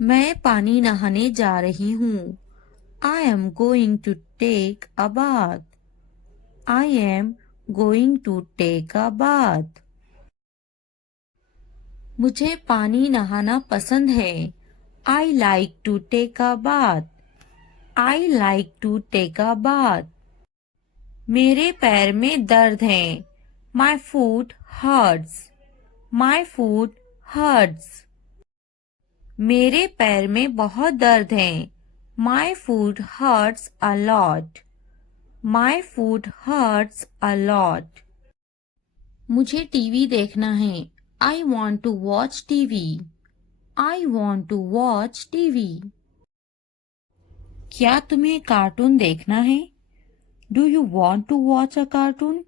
मैं पानी नहाने जा रही हूँ। I am going to take a bath. I am going to take a bath. मुझे पानी नहाना पसंद है। I like to take a bath. I like to take a bath. मेरे पैर में दर्द है। My foot hurts. My foot hurts. मेरे पैर में बहुत दर्द है। My foot hurts a lot. My foot hurts a lot. मुझे टीवी देखना है। I want to watch TV. I want to watch TV. क्या तुम्हें कार्टून देखना है? Do you want to watch a cartoon?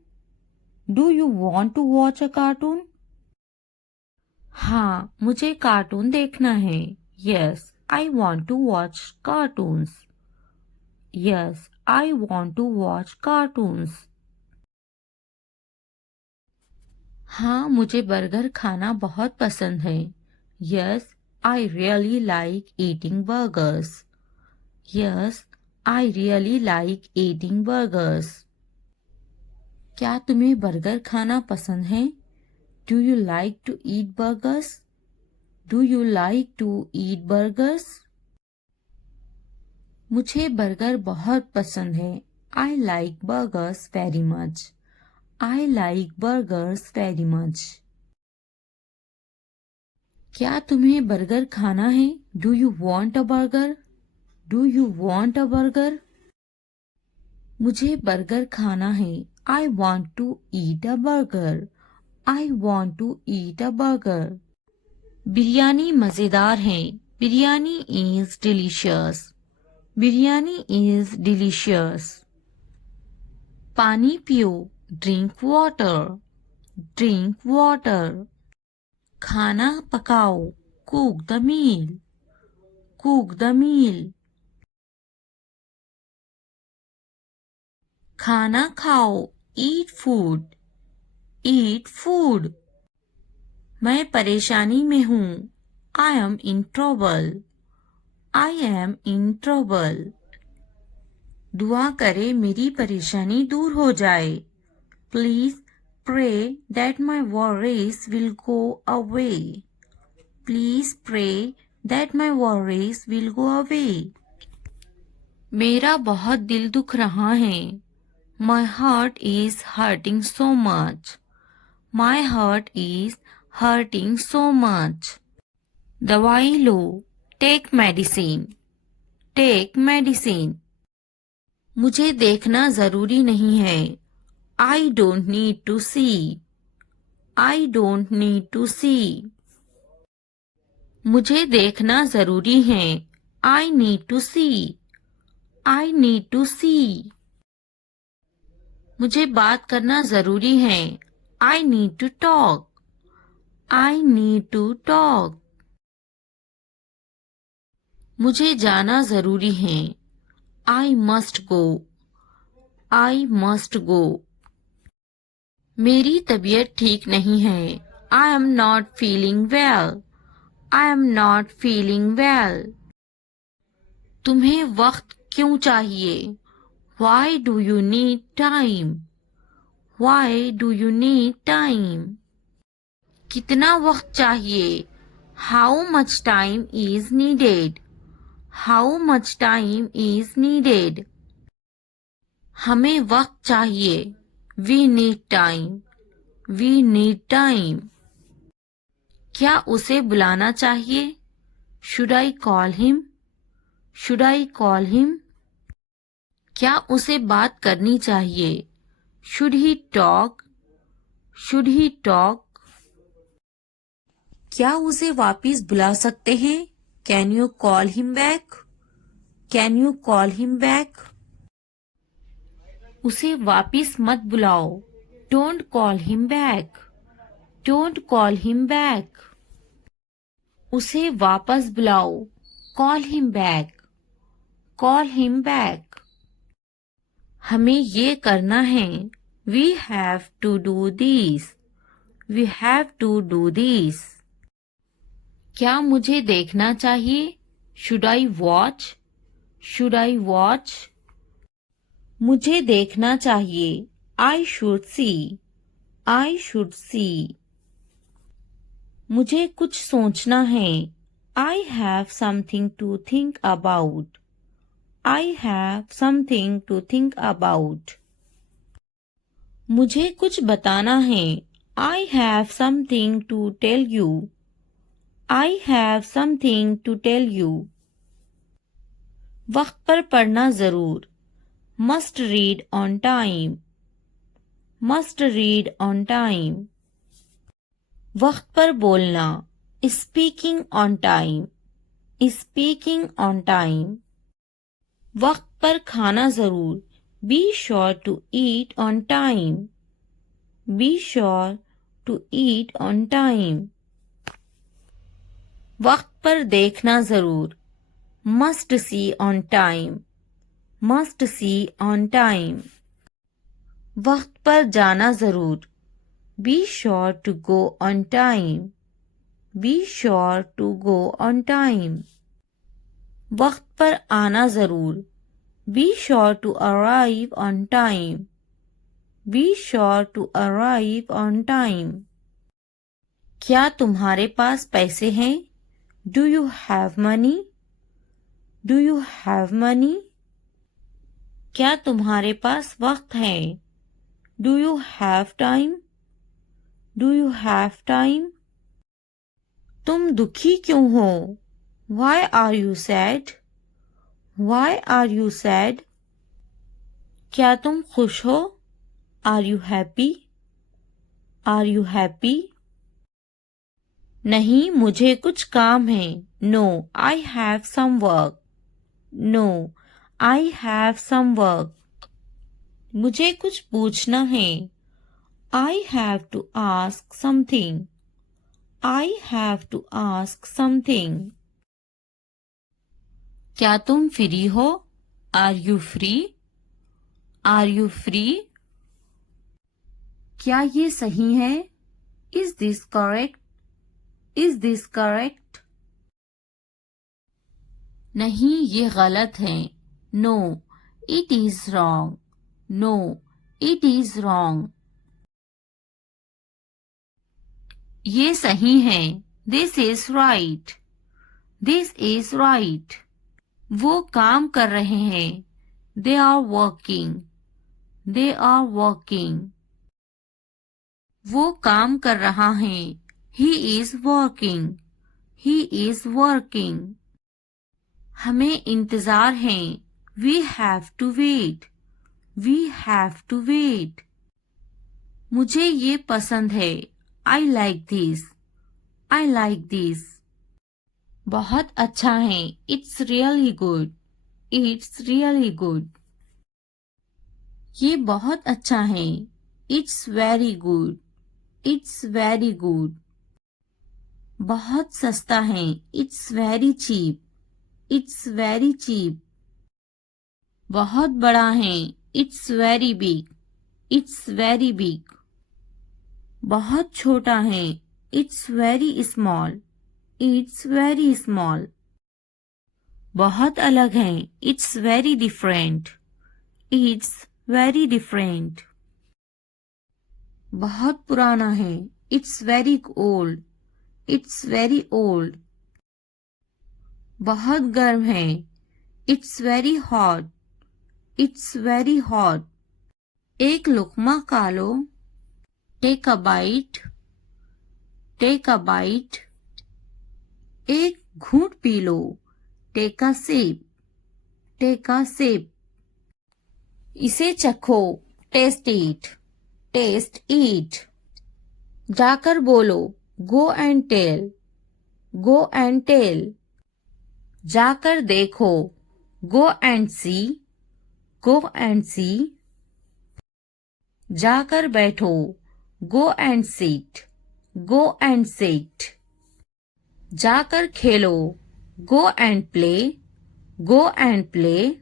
Do you want to watch a cartoon? हाँ, मुझे cartoon देखना है। Yes, I want to watch cartoons. Yes, I want to watch cartoons. हाँ, मुझे बर्गर खाना बहुत पसंद है। Yes, I really like eating burgers. Yes, I really like eating burgers. क्या तुम्हें बर्गर खाना पसंद है? Do you like to eat burgers? Do you like to eat burgers? मुझे बर्गर बहुत पसंद है। I like burgers very much. I like burgers very much. क्या तुम्हें बर्गर खाना है? Do you want a burger? Do you want a burger? मुझे burger खाना है। I want to eat a burger. I want to eat a burger. Biryani मज़ेदार है। Biryani is delicious. Biryani is delicious. पानी पियो। Drink water. Drink water. खाना पकाओ। Cook the meal. Cook the meal. खाना खाओ। Eat food. Eat food. मैं परेशानी में हूँ। I am in trouble. I am in trouble. दुआ करे मेरी परेशानी दूर हो जाए। Please pray that my worries will go away. Please pray that my worries will go away. मेरा बहुत दिल दुख रहा है। My heart is hurting so much. My heart is hurting so much. दवाई लो। Take medicine. Take medicine. मुझे देखना जरूरी नहीं है। I don't need to see. I don't need to see. मुझे देखना जरूरी है। I need to see. I need to see. मुझे बात करना जरूरी है। I need to talk. I need to talk. मुझे जाना जरूरी है। I must go. I must go. मेरी तबीयत ठीक नहीं है। I am not feeling well. I am not feeling well. तुम्हें वक्त क्यों चाहिए? Why do you need time? Why do you need time? कितना वक्त चाहिए? How much time is needed? How much time is needed? हमें वक्त चाहिए। We need time. We need time. क्या उसे बुलाना चाहिए? Should I call him? Should I call him? क्या उसे बात करनी चाहिए? Should he talk? Should he talk? क्या उसे वापिस बुला सकते हैं? Can you call him back? Can you call him back? उसे वापिस मत बुलाओ। Don't call him back. Don't call him back. उसे वापस बुलाओ। Call him back. Call him back. हमें ये करना है। We have to do this. We have to do this. क्या मुझे देखना चाहिए? Should I watch? Should I watch? मुझे देखना चाहिए. I should see. I should see. मुझे कुछ सोचना है. I have something to think about. I have something to think about. मुझे कुछ बताना है. I have something to tell you. I have something to tell you. वक्त पर पढ़ना जरूर. Must read on time. Must read on time. वक्त पर बोलना. Speaking on time. Speaking on time. वक्त पर खाना जरूर. Be sure to eat on time. Be sure to eat on time. वक्त पर देखना जरूर. Must see on time. Must see on time. वक्त पर जाना जरूर. Be sure to go on time. Be sure to go on time. वक्त पर आना जरूर. Be sure to arrive on time. Be sure to arrive on time. क्या तुम्हारे पास पैसे हैं? Do you have money? Do you have money? क्या तुम्हारे पास वक्त है? Do you have time? Do you have time? तुम दुखी क्यों हो? Why are you sad? Why are you sad? क्या तुम खुश हो? Are you happy? Are you happy? नहीं, मुझे कुछ काम है. No, I have some work. No, I have some work. मुझे कुछ पूछना है. I have to ask something. I have to ask something. क्या तुम फ्री हो? Are you free? Are you free? क्या ये सही है? Is this correct? Is this correct? नहीं, ये गलत है. No, it is wrong. No, it is wrong. ये सही है. This is right. This is right. वो काम कर रहे हैं. They are working. They are working. वो काम कर रहा है. He is working. He is working. हमें इंतजार है. We have to wait. We have to wait. मुझे ये पसंद है. I like this. I like this. बहुत अच्छा है. It's really good. It's really good. ये बहुत अच्छा है. It's very good. It's very good. बहुत सस्ता है. It's very cheap. It's very cheap. बहुत बड़ा है. It's very big. It's very big. बहुत छोटा है. It's very small. It's very small. बहुत अलग है. It's very different. It's very different. बहुत पुराना है. It's very old. It's very old. बहुत गर्म है. It's very hot. It's very hot. एक लुकमा खा लो. Take a bite. Take a bite. एक घूंट पी लो. Take a sip. Take a sip. इसे चखो. Taste it. Taste it. जाकर बोलो. Go and tell. Go and tell. जाकर देखो. Go and see. Go and see. जाकर बैठो. Go and sit. Go and sit. जाकर खेलो. Go and play. Go and play.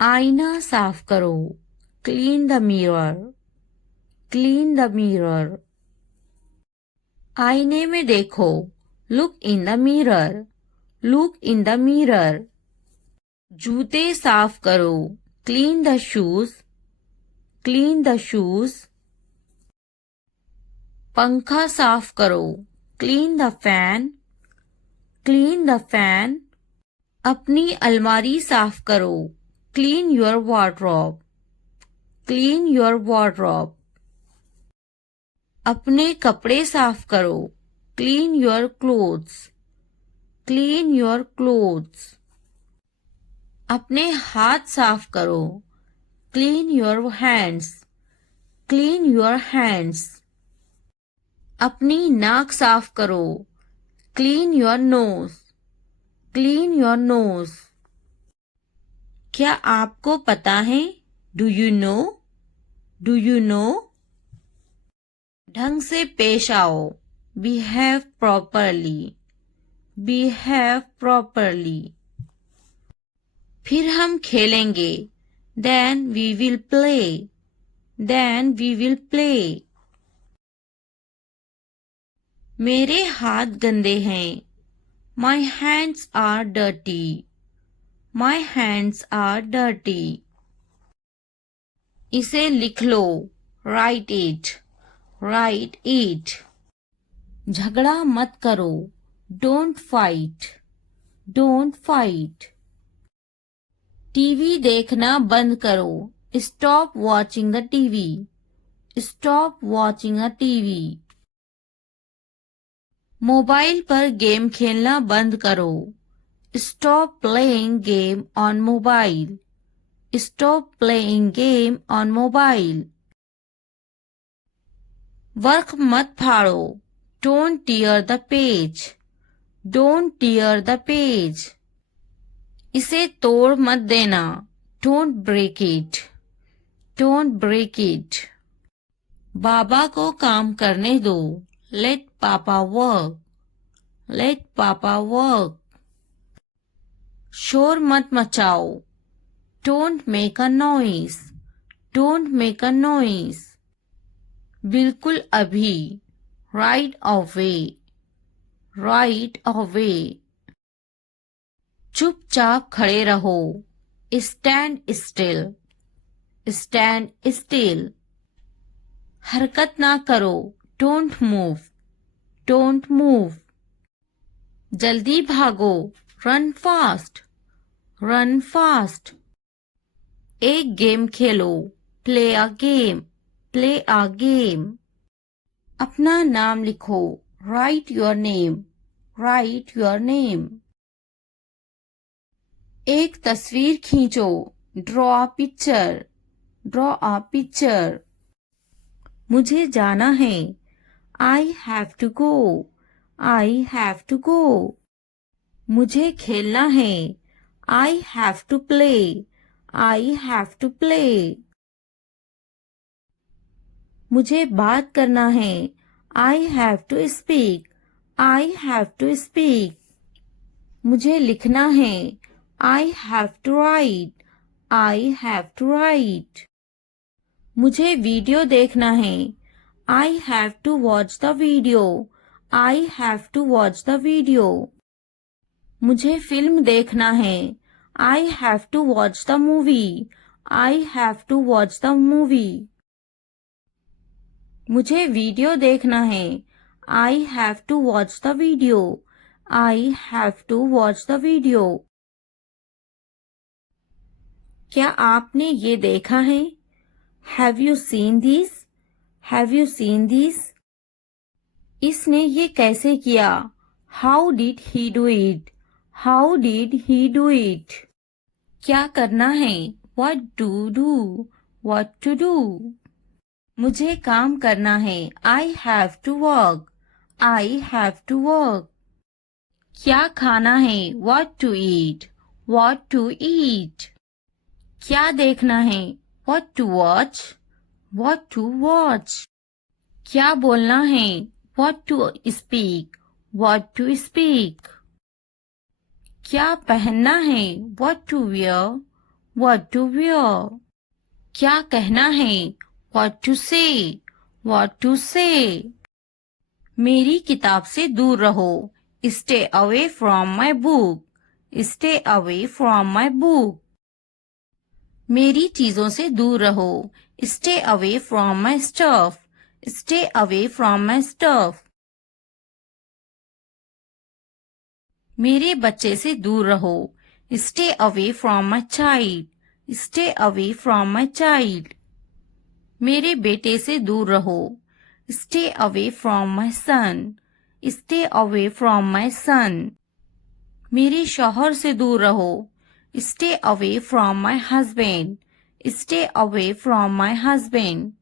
आईना साफ करो. Clean the mirror. Clean the mirror. आईने में देखो. Look in the mirror. Look in the mirror. जूते साफ करो, clean the shoes, clean the shoes. पंखा साफ करो, clean the fan, clean the fan. अपनी अलमारी साफ करो, clean your wardrobe, clean your wardrobe. अपने कपड़े साफ करो, clean your clothes, clean your clothes. अपने हाथ साफ करो, clean your hands, clean your hands. अपनी नाक साफ करो, clean your nose, clean your nose. क्या आपको पता है? Do you know, do you know. ढंग से पेश आओ, बिहेव प्रॉपरली, बिहेव प्रॉपरली। फिर हम खेलेंगे, then we will play, then we will play. मेरे हाथ गंदे हैं, my hands are dirty, my hands are dirty. इसे लिख लो, राइट इट, राइट इट। झगड़ा मत करो, don't fight, don't fight. TV देखना बंद करो, stop watching the TV, stop watching a TV. Mobile पर गेम खेलना बंद करो, stop playing game on mobile, stop playing game on mobile. वर्क मत फाड़ो, don't tear the page, don't tear the page. इसे तोड़ मत देना, don't break it, don't break it. बाबा को काम करने दो, लेट पापा वर्क, लेट पापा वर्क। शोर मत मचाओ, don't make a noise, don't make a noise. बिल्कुल अभी, राइट अवे, राइट अवे। चुपचाप खड़े रहो, स्टैंड स्टिल, स्टैंड स्टिल। हरकत ना करो, डोंट मूव, डोंट मूव। जल्दी भागो, रन फास्ट, रन फास्ट। एक गेम खेलो, play a game, play a game. अपना नाम लिखो, write your name, write your name. एक तस्वीर खींचो, draw a picture, draw a picture. मुझे जाना है, I have to go, I have to go. मुझे खेलना है, I have to play, I have to play. मुझे बात करना है, I have to speak, I have to speak. मुझे लिखना है, I have to write, I have to write. मुझे वीडियो देखना है, I have to watch the video, I have to watch the video. मुझे फिल्म देखना है, I have to watch the movie, I have to watch the movie. मुझे video देखना है, I have to watch the video, I have to watch the video. क्या आपने ये देखा है? Have you seen this? Have you seen this? इसने ये कैसे किया? How did he do it? How did he do it? क्या करना है? What to do? What to do? मुझे काम करना है, I have to work, I have to work. क्या खाना है? What to eat? What to eat? क्या देखना है? What to watch? What to watch? क्या बोलना है? What to speak? What to speak? क्या पहनना है? What to wear? What to wear? क्या कहना है? What to say? What to say? मेरी किताब से दूर रहो, Stay away from my book. Stay away from my book. मेरी चीजों से दूर रहो. Stay away from my stuff. Stay away from my stuff. मेरे बच्चे से दूर रहो. Stay away from my child. Stay away from my child. मेरे बेटे से दूर रहो. Stay away from my son. Stay away from my son. मेरे शौहर से दूर रहो. Stay away from my husband. Stay away from my husband.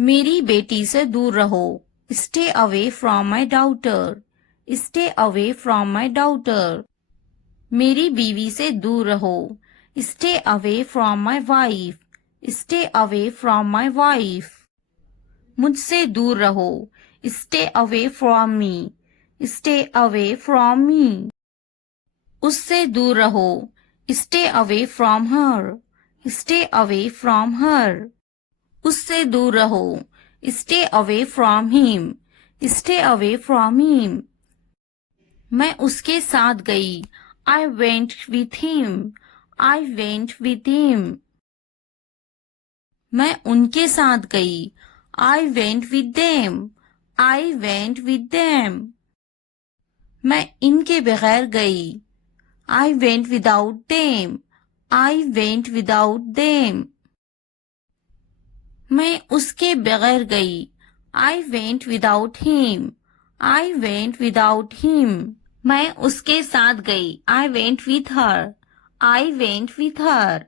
मेरी बेटी से दूर रहो. Stay away from my daughter. Stay away from my daughter. मेरी बीवी से दूर रहो. Stay away from my wife. Stay away from my wife. मुझसे दूर रहो. Stay away from me. Stay away from me. उससे दूर रहो. Stay away from her. Stay away from her. उससे दूर रहो. Stay away from him. Stay away from him. मैं उसके साथ गई. I went with him. I went with him. मैं उनके साथ गई. I went with them. I went with them. मैं इनके बगैर गई. I went without them. I went without them. मैं उसके बगैर गई. I went without him. I went without him. मैं उसके साथ गई. I went with her. I went with her.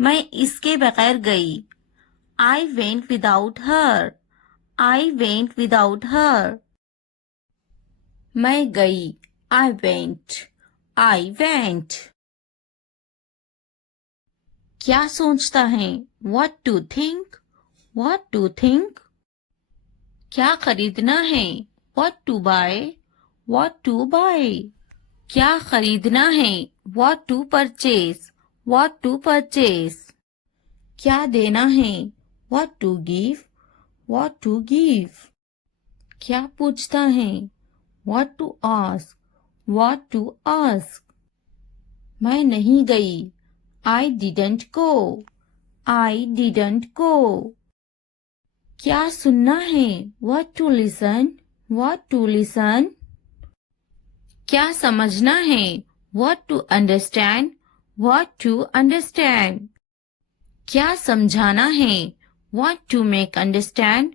मैं इसके बगैर गई. I went without her. I went without her. मैं गई. I went. I went. क्या सोचता है? What to think? What to think? क्या खरीदना है? What to buy? What to buy? क्या खरीदना है? What to purchase? What to purchase? क्या देना है? What to give? What to give? क्या पूछता है? What to ask? What to ask? मैं नहीं गई. I didn't go. I didn't go. क्या सुनना है? What to listen? What to listen? क्या समझना है? What to understand? What to understand? क्या समझाना है? What to make understand?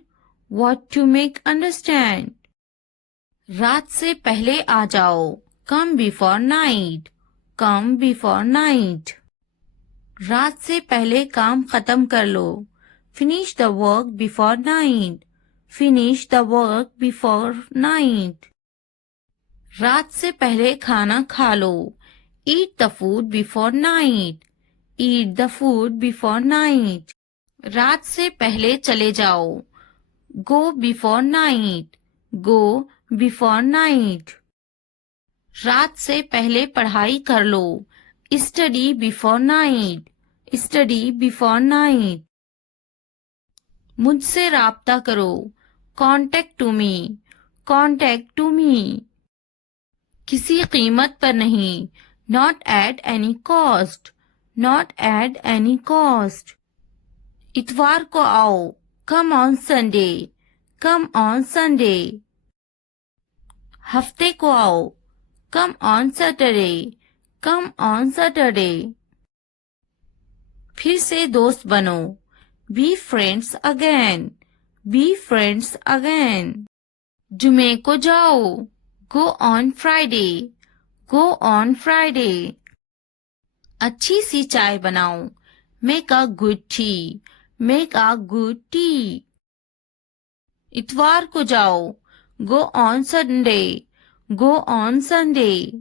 What to make understand? रात से पहले आ जाओ. Come before night. Come before night. रात से पहले काम खत्म कर लो. Finish the work before night. Finish the work before night. रात से पहले खाना खा लो. Eat the food before night. Eat the food before night. रात से पहले चले जाओ. Go before night. Go before night. रात से पहले पढ़ाई कर लो. Study before night. Study before night. मुझसे राब्ता करो. Contact to me. Contact to me. किसी कीमत पर नहीं. Not at any cost. Not at any cost. इतवार को आओ. Come on Sunday. Come on Sunday. हफ्ते को आओ. Come on Saturday. Come on Saturday. फिर से दोस्त बनो. Be friends again. Be friends again. जुमे को जाओ. Go on Friday. Go on Friday. अच्छी सी चाय बनाओ. Make a good tea. Make a good tea. इतवार को जाओ. Go on Sunday. Go on Sunday.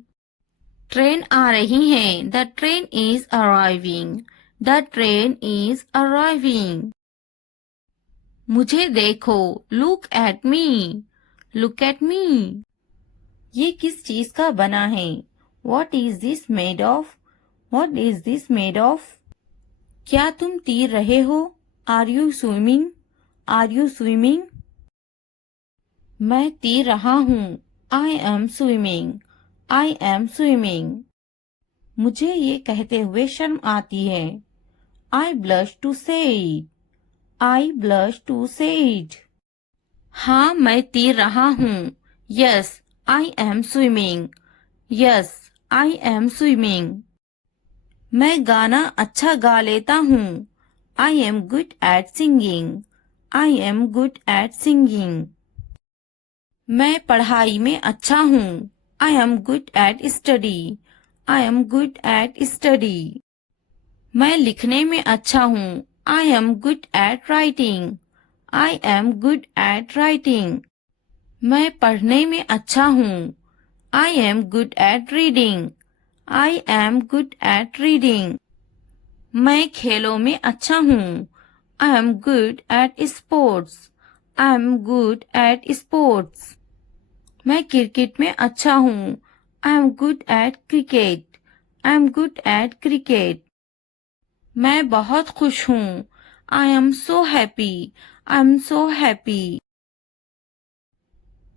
Train आ रही है. The train is arriving. The train is arriving. मुझे देखो. Look at me. Look at me. ये किस चीज का बना है? What is this made of? What is this made of? क्या तुम तैर रहे हो? Are you swimming? Are you swimming? मैं तैर रहा हूँ। I am swimming. I am swimming. मुझे ये कहते हुए शर्म आती है। I blush to say it. I blush to say it. हाँ, मैं तैर रहा हूँ। Yes, I am swimming. Yes, I am swimming. मैं गाना अच्छा गा लेता हूँ। I am good at singing. I am good at singing. मैं पढ़ाई में अच्छा हूँ। I am good at study. I am good at study. मैं लिखने में अच्छा हूँ। I am good at writing. I am good at writing. मैं पढ़ने में अच्छा हूँ। I am good at reading. I am good at reading. मैं खेलों में अच्छा हूँ। I am good at sports. I am good at sports. मैं क्रिकेट में अच्छा हूँ। I am good at cricket. I am good at cricket. मैं बहुत खुश हूँ। I am so happy. I am so happy.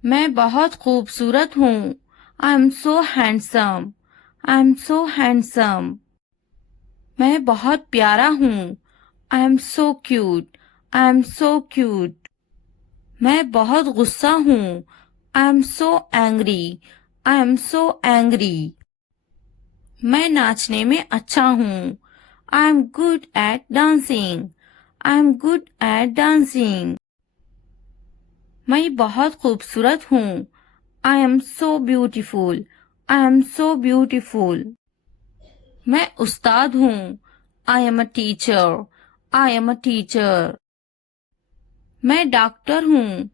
मैं बहुत खूबसूरत हूँ। I am so handsome. I am so handsome. मैं बहुत प्यारा हूँ। I am so cute. I am so cute. मैं बहुत गुस्सा हूँ। I am so angry. I am so angry. मैं नाचने में अच्छा हूँ। I am good at dancing. I am good at dancing. मैं बहुत खूबसूरत हूँ। I am so beautiful. I am so beautiful. मैं उस्ताद हूँ। I am a teacher. I am a teacher. मैं डॉक्टर हूँ।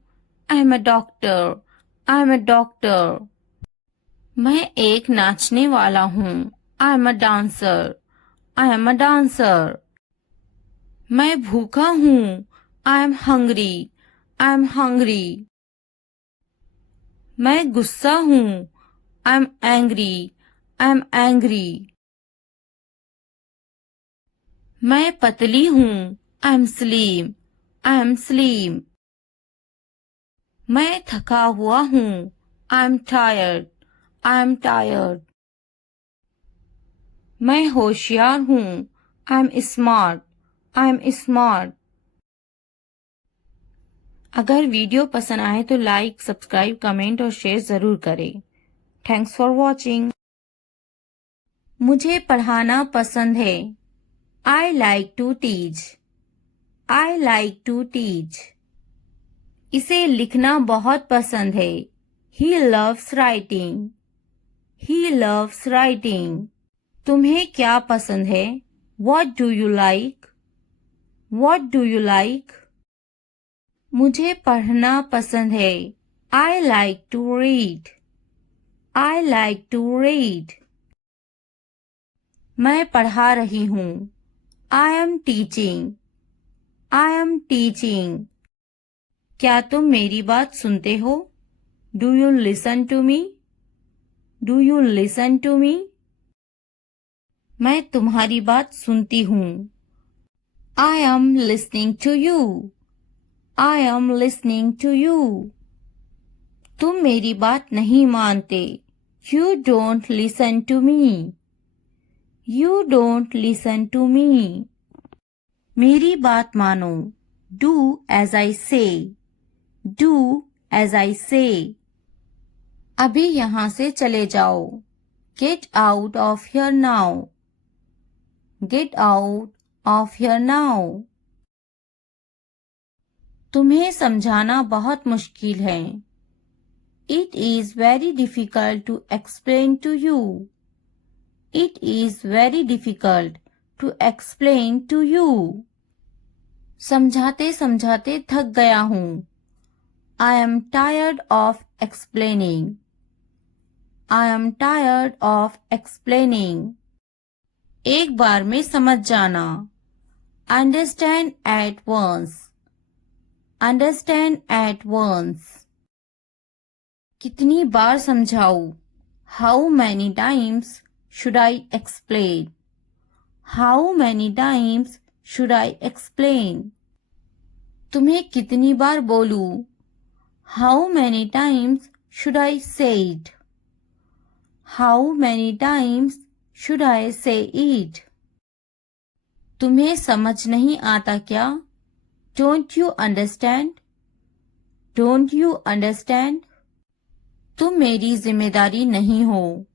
I am a doctor. I am a doctor. मैं एक नाचने वाला हूँ। I am a dancer. I am a dancer. मैं भूखा हूँ। I am hungry. I am hungry. मैं गुस्सा हूँ। I am angry. I am angry. मैं पतली हूँ। I am slim. I am slim. मैं थका हुआ हूँ। I am tired. I am tired. मैं होशियार हूँ। I am smart. I am smart. अगर वीडियो पसंद आए तो लाइक, सब्सक्राइब, कमेंट और शेयर ज़रूर करें। Thanks for watching. मुझे पढ़ाना पसंद है। I like to teach. I like to teach. इसे लिखना बहुत पसंद है। He loves writing. He loves writing. तुम्हें क्या पसंद है? What do you like? What do you like? मुझे पढ़ना पसंद है। I like to read. I like to read. मैं पढ़ा रही हूँ। I am teaching. I am teaching. क्या तुम मेरी बात सुनते हो? Do you listen to me? Do you listen to me? मैं तुम्हारी बात सुनती हूँ। I am listening to you. I am listening to you. तुम मेरी बात नहीं मानते। You don't listen to me. You don't listen to me. मेरी बात मानो। Do as I say. Do as I say. अभी यहाँ से चले जाओ। Get out of here now. Get out of here now. तुम्हें समझाना बहुत मुश्किल है। It is very difficult to explain to you. It is very difficult to explain to you. समझाते समझाते थक गया हूँ। I am tired of explaining. I am tired of explaining. एक बार में समझ जाना। Understand at once. Understand at once. कितनी बार समझाऊं? How many times should I explain? How many times should I explain? तुम्हें कितनी बार बोलूं? How many times should I say it? How many times should I say it? तुम्हें समझ नहीं आता क्या? Don't you understand? Don't you understand? तुम मेरी जिम्मेदारी नहीं हो.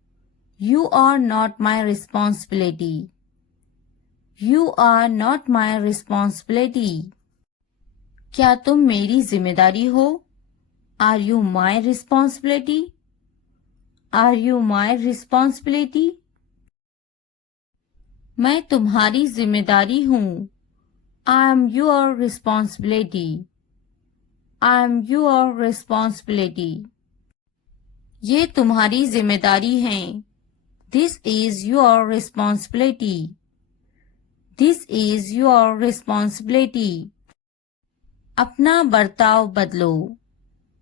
You are not my responsibility. You are not my responsibility. क्या तुम मेरी जिम्मेदारी हो? Are you my responsibility? Are you my responsibility? मैं तुम्हारी जिम्मेदारी हूँ. I am your responsibility. I am your responsibility. ये तुम्हारी जिम्मेदारी है. This is your responsibility. This is your responsibility. अपना बर्ताव बदलो.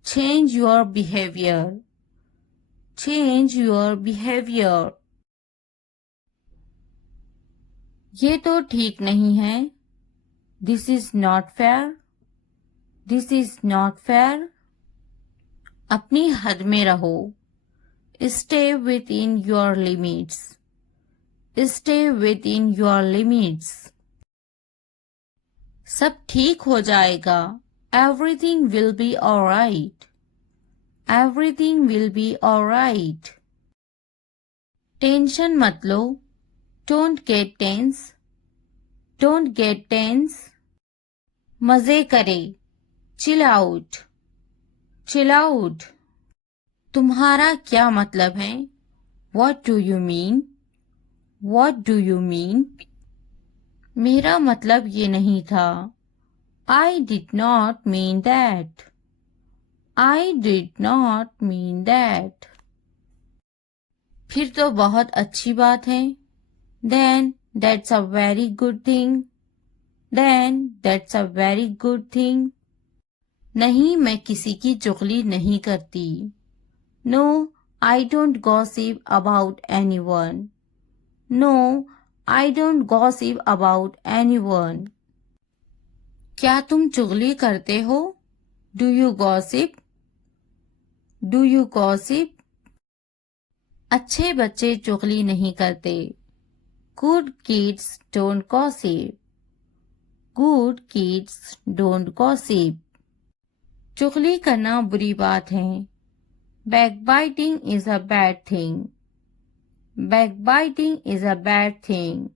Change your behavior. Change your behavior. ये तो ठीक नहीं है. This is not fair. This is not fair. अपनी हद में रहो. Stay within your limits. Stay within your limits. सब ठीक हो जाएगा. Everything will be alright. Everything will be alright. Tension मत लो. Don't get tense. Don't get tense. मजे करे. Chill out. Chill out. तुम्हारा क्या मतलब है? What do you mean? What do you mean? मेरा मतलब ये नहीं था. I did not mean that. I did not mean that. फिर तो बहुत अच्छी बात है. Then that's a very good thing. Then that's a very good thing. नहीं, मैं किसी की चुगली नहीं करती. No, I don't gossip about anyone. No, I don't gossip about anyone. क्या तुम चुगली करते हो? Do you gossip? Do you gossip? अच्छे बच्चे चुगली नहीं करते. Good kids don't gossip. Good kids don't gossip. चुगली करना बुरी बात है. Backbiting is a bad thing. Backbiting is a bad thing.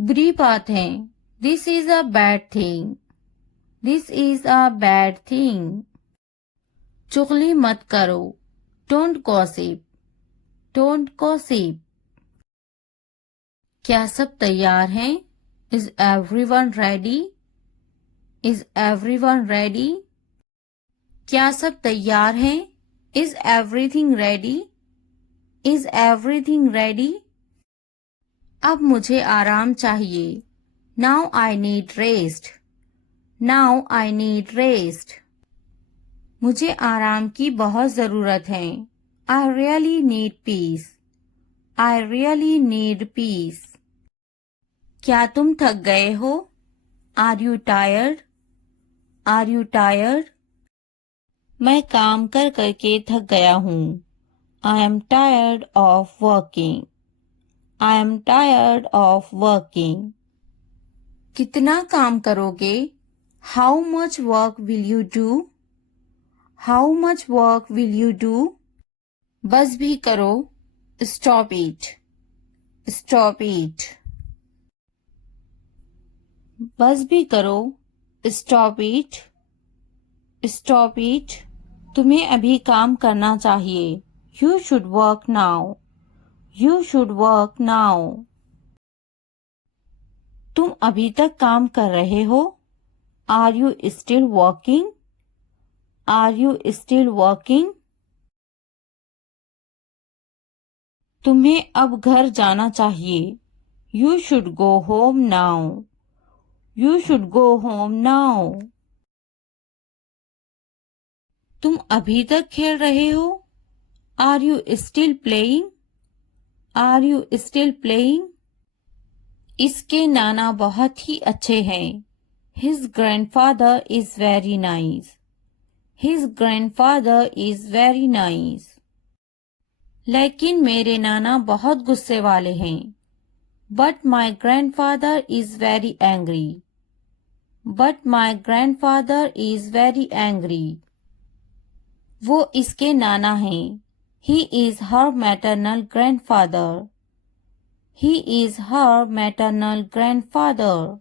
बुरी बात है. This is a bad thing. This is a bad thing. चुगली मत करो. Don't gossip. Don't gossip. क्या सब तैयार हैं? Is everyone ready? Is everyone ready? क्या सब तैयार हैं? Is everything ready? Is everything ready? अब मुझे आराम चाहिए. Now I need rest. Now I need rest. मुझे आराम की बहुत ज़रूरत है. I really need peace. I really need peace. क्या तुम थक गए हो? Are you tired? Are you tired? मैं काम कर करके थक गया हूँ. I am tired of working. I am tired of working. कितना काम करोगे? How much work will you do? How much work will you do? बस भी करो. Stop it. Stop it. बस भी करो. Stop it. Stop it. तुम्हें अभी काम करना चाहिए. You should work now. You should work now. तुम अभी तक काम कर रहे हो? Are you still working? Are you still working? तुम्हें अब घर जाना चाहिए. You should go home now. You should go home now. तुम अभी तक खेल रहे हो? Are you still playing? Are you still playing? इसके नाना बहुत ही अच्छे हैं. His grandfather is very nice. His grandfather is very nice. लेकिन मेरे नाना बहुत गुस्से वाले हैं. But my grandfather is very angry. But my grandfather is very angry. वो इसके नाना हैं. He is her maternal grandfather. He is her maternal grandfather.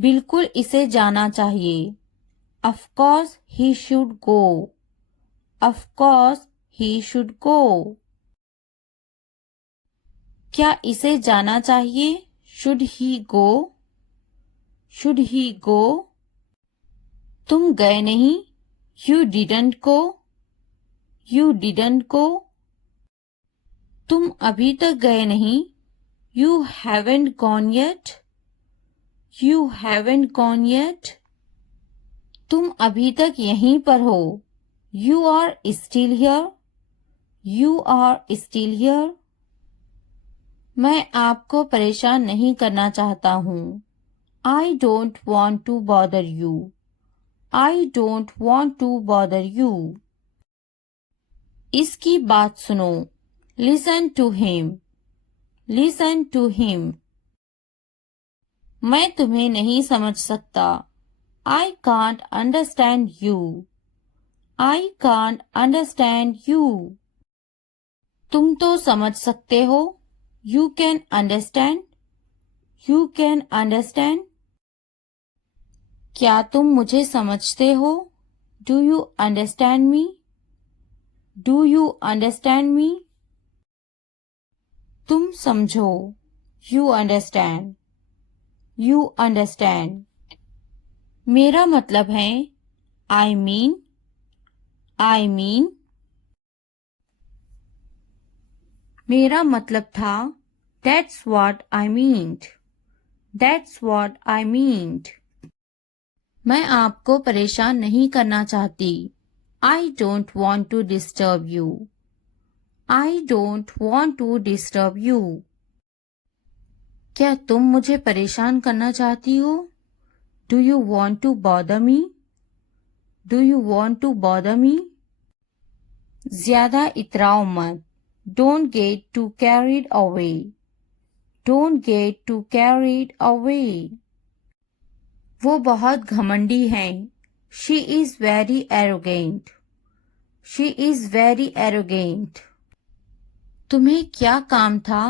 बिल्कुल इसे जाना चाहिए. Of course he should go. Of course he should go. क्या इसे जाना चाहिए? Should he go? Should he go? तुम गए नहीं? You didn't go. You didn't go. तुम अभी तक गए नहीं? You haven't gone yet. You haven't gone yet. तुम अभी तक यहीं पर हो. You are still here. You are still here. मैं आपको परेशान नहीं करना चाहता हूँ. I don't want to bother you. I don't want to bother you. इसकी बात सुनो. Listen to him. Listen to him. मैं तुम्हें नहीं समझ सकता. I can't understand you. I can't understand you. तुम तो समझ सकते हो. You can understand. You can understand. क्या तुम मुझे समझते हो? Do you understand me? Do you understand me? तुम समझो. You understand. You understand. मेरा मतलब है I mean. I mean. मेरा मतलब था That's what I meant. That's what I meant. मैं आपको परेशान नहीं करना चाहती. I don't want to disturb you. I don't want to disturb you. क्या तुम मुझे परेशान करना चाहती हो? Do you want to bother me? Do you want to bother me? ज्यादा इतराओ मत. Don't get too carried away. Don't get too carried away. वो बहुत घमंडी हैं. She is very arrogant. She is very arrogant. तुम्हें क्या काम था?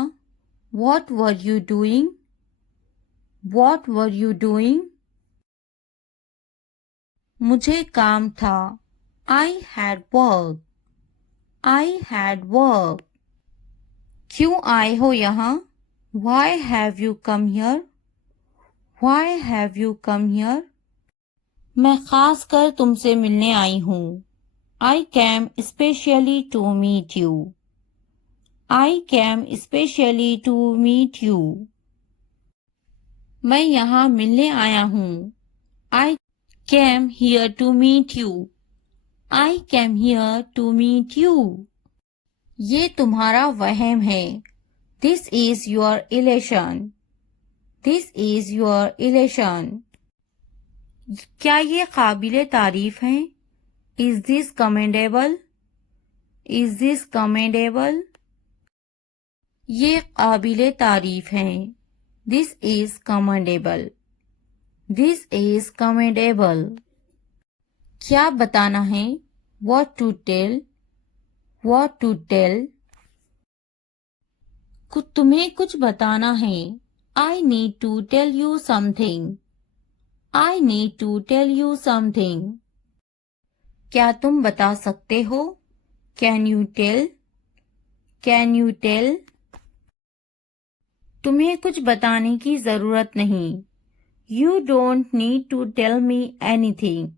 What were you doing? What were you doing? मुझे काम था. I had work. I had work. क्यों आए हो यहाँ? Why have you come here? Why have you come here? मैं खास कर तुमसे मिलने आई हूँ. I came especially to meet you. I came especially to meet you. मैं यहाँ मिलने आया हूँ. I came here to meet you. I came here to meet you. ये तुम्हारा वहम है. This is your illusion. This is your illusion. क्या ये काबिले तारीफ है? Is this commendable? Is this commendable? ये काबिले तारीफ है. This is commendable. This is commendable. क्या बताना है? What to tell? What to tell? तुम्हें कुछ बताना है. I need to tell you something. I need to tell you something. क्या तुम बता सकते हो? Can you tell? Can you tell? तुम्हें कुछ बताने की जरूरत नहीं. You don't need to tell me anything.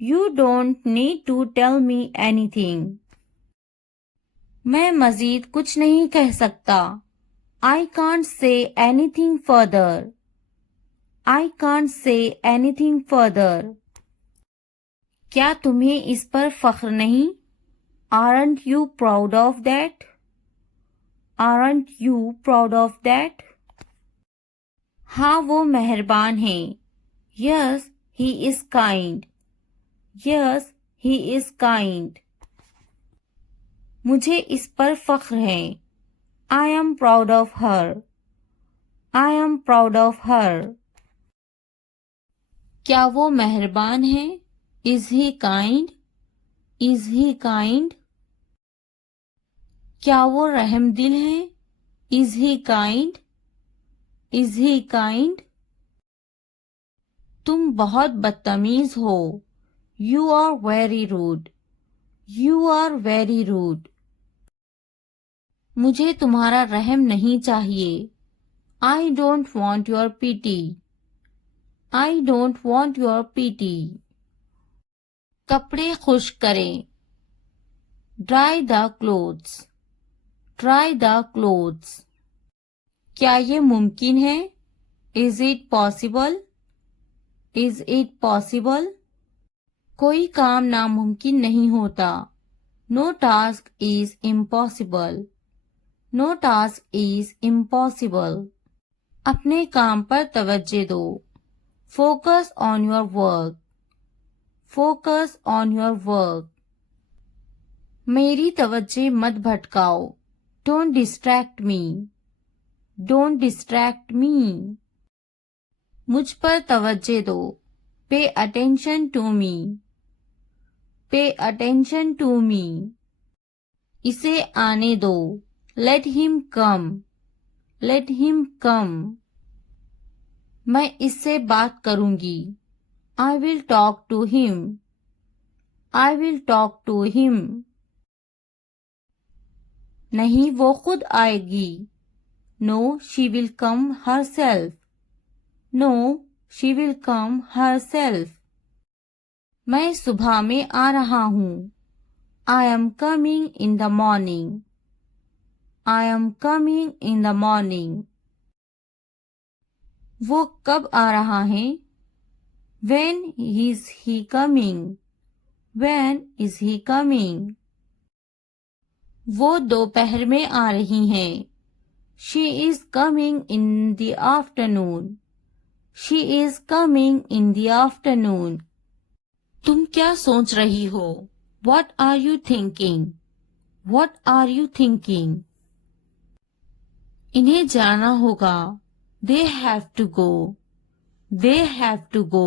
You don't need to tell me anything. मैं मजीद कुछ नहीं कह सकता. I can't say anything further. I can't say anything further. क्या तुम्हें इस पर फख्र नहीं? Aren't you proud of that? Aren't you proud of that? हाँ वो मेहरबान है. Yes, he is kind. Yes he is kind. मुझे इस पर फख्र है। I am proud of her. I am proud of her. क्या वो मेहरबान है? Is he kind? Is he kind? क्या वो रहमदिल है? Is he kind? Is he kind? तुम बहुत बदतमीज हो। You are very rude. You are very rude. मुझे तुम्हारा रहम नहीं चाहिए। I don't want your pity. I don't want your पिटी। कपड़े खुश्क करें। Dry the clothes. Dry the clothes. क्या ये मुमकिन है? Is it possible? Is it possible? कोई काम नामुमकिन नहीं होता। No task is impossible. No task is impossible. अपने काम पर तवज्जो दो। Focus on your work. Focus on your work. मेरी तवज्जो मत भटकाओ। Don't distract me. Don't distract me. मुझ पर तवज्जो दो। पे अटेंशन टू मी। पे अटेंशन टू मी। इसे आने दो। Let him come. Let him come. मैं इससे बात करूंगी। I will talk to him. I will talk to him. नहीं, वो खुद आएगी। No she will come herself. No she will come herself. मैं सुबह में आ रहा हूँ। I am coming in the morning. I am coming in the morning. वो कब आ रहा है? When is he coming? When is he coming? वो दोपहर में आ रही हैं। She is coming in the afternoon. She is coming in the afternoon. तुम क्या सोच रही हो? What are you thinking? What are you thinking? इन्हें जाना होगा। They have to go. They have to go.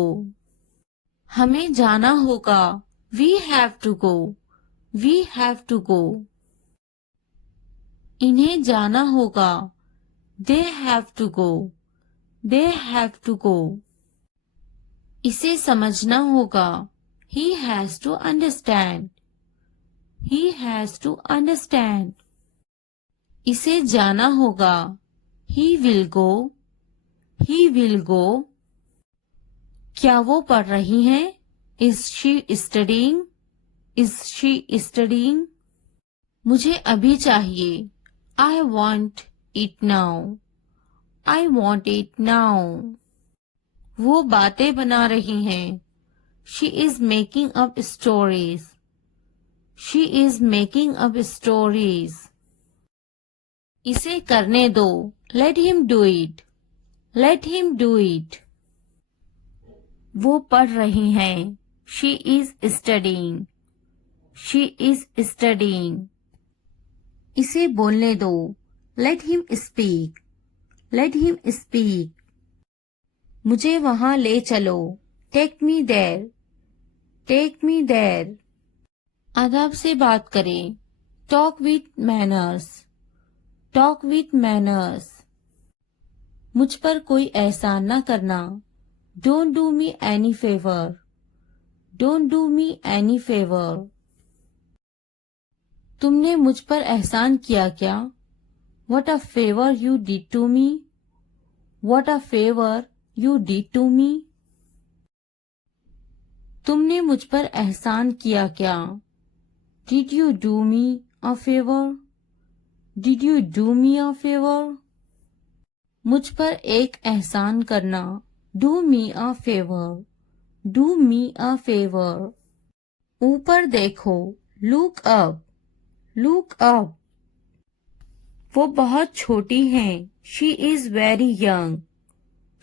हमें जाना होगा। We have to go. We have to go. इन्हें जाना होगा। They have to go. They have to go. इसे समझना होगा। He has to understand. He has to understand. इसे जाना होगा। He will go. He will go. क्या वो पढ़ रही हैं? Is she studying? Is she studying? मुझे अभी चाहिए। I want it now. I want it now. वो बातें बना रही हैं। She is making up stories. She is making up stories. इसे करने दो। Let him do it. Let him do it. वो पढ़ रही हैं। She is studying. She is studying. इसे बोलने दो। Let him speak. Let him speak. मुझे वहां ले चलो। Take me there. Take me there. अदब से बात करें। Talk with manners. Talk with manners. मुझ पर कोई एहसान न करना। Don't do me any favor. Don't do me any favor. तुमने मुझ पर एहसान किया क्या? What a favor you did to me. What a favor you did to me. तुमने मुझ पर एहसान किया क्या? Did you do me a favor? Did you do me a favor? मुझ पर एक एहसान करना। Do me a favor. Do me a favor. ऊपर देखो। Look up. Look up. वो बहुत छोटी हैं। She is very young.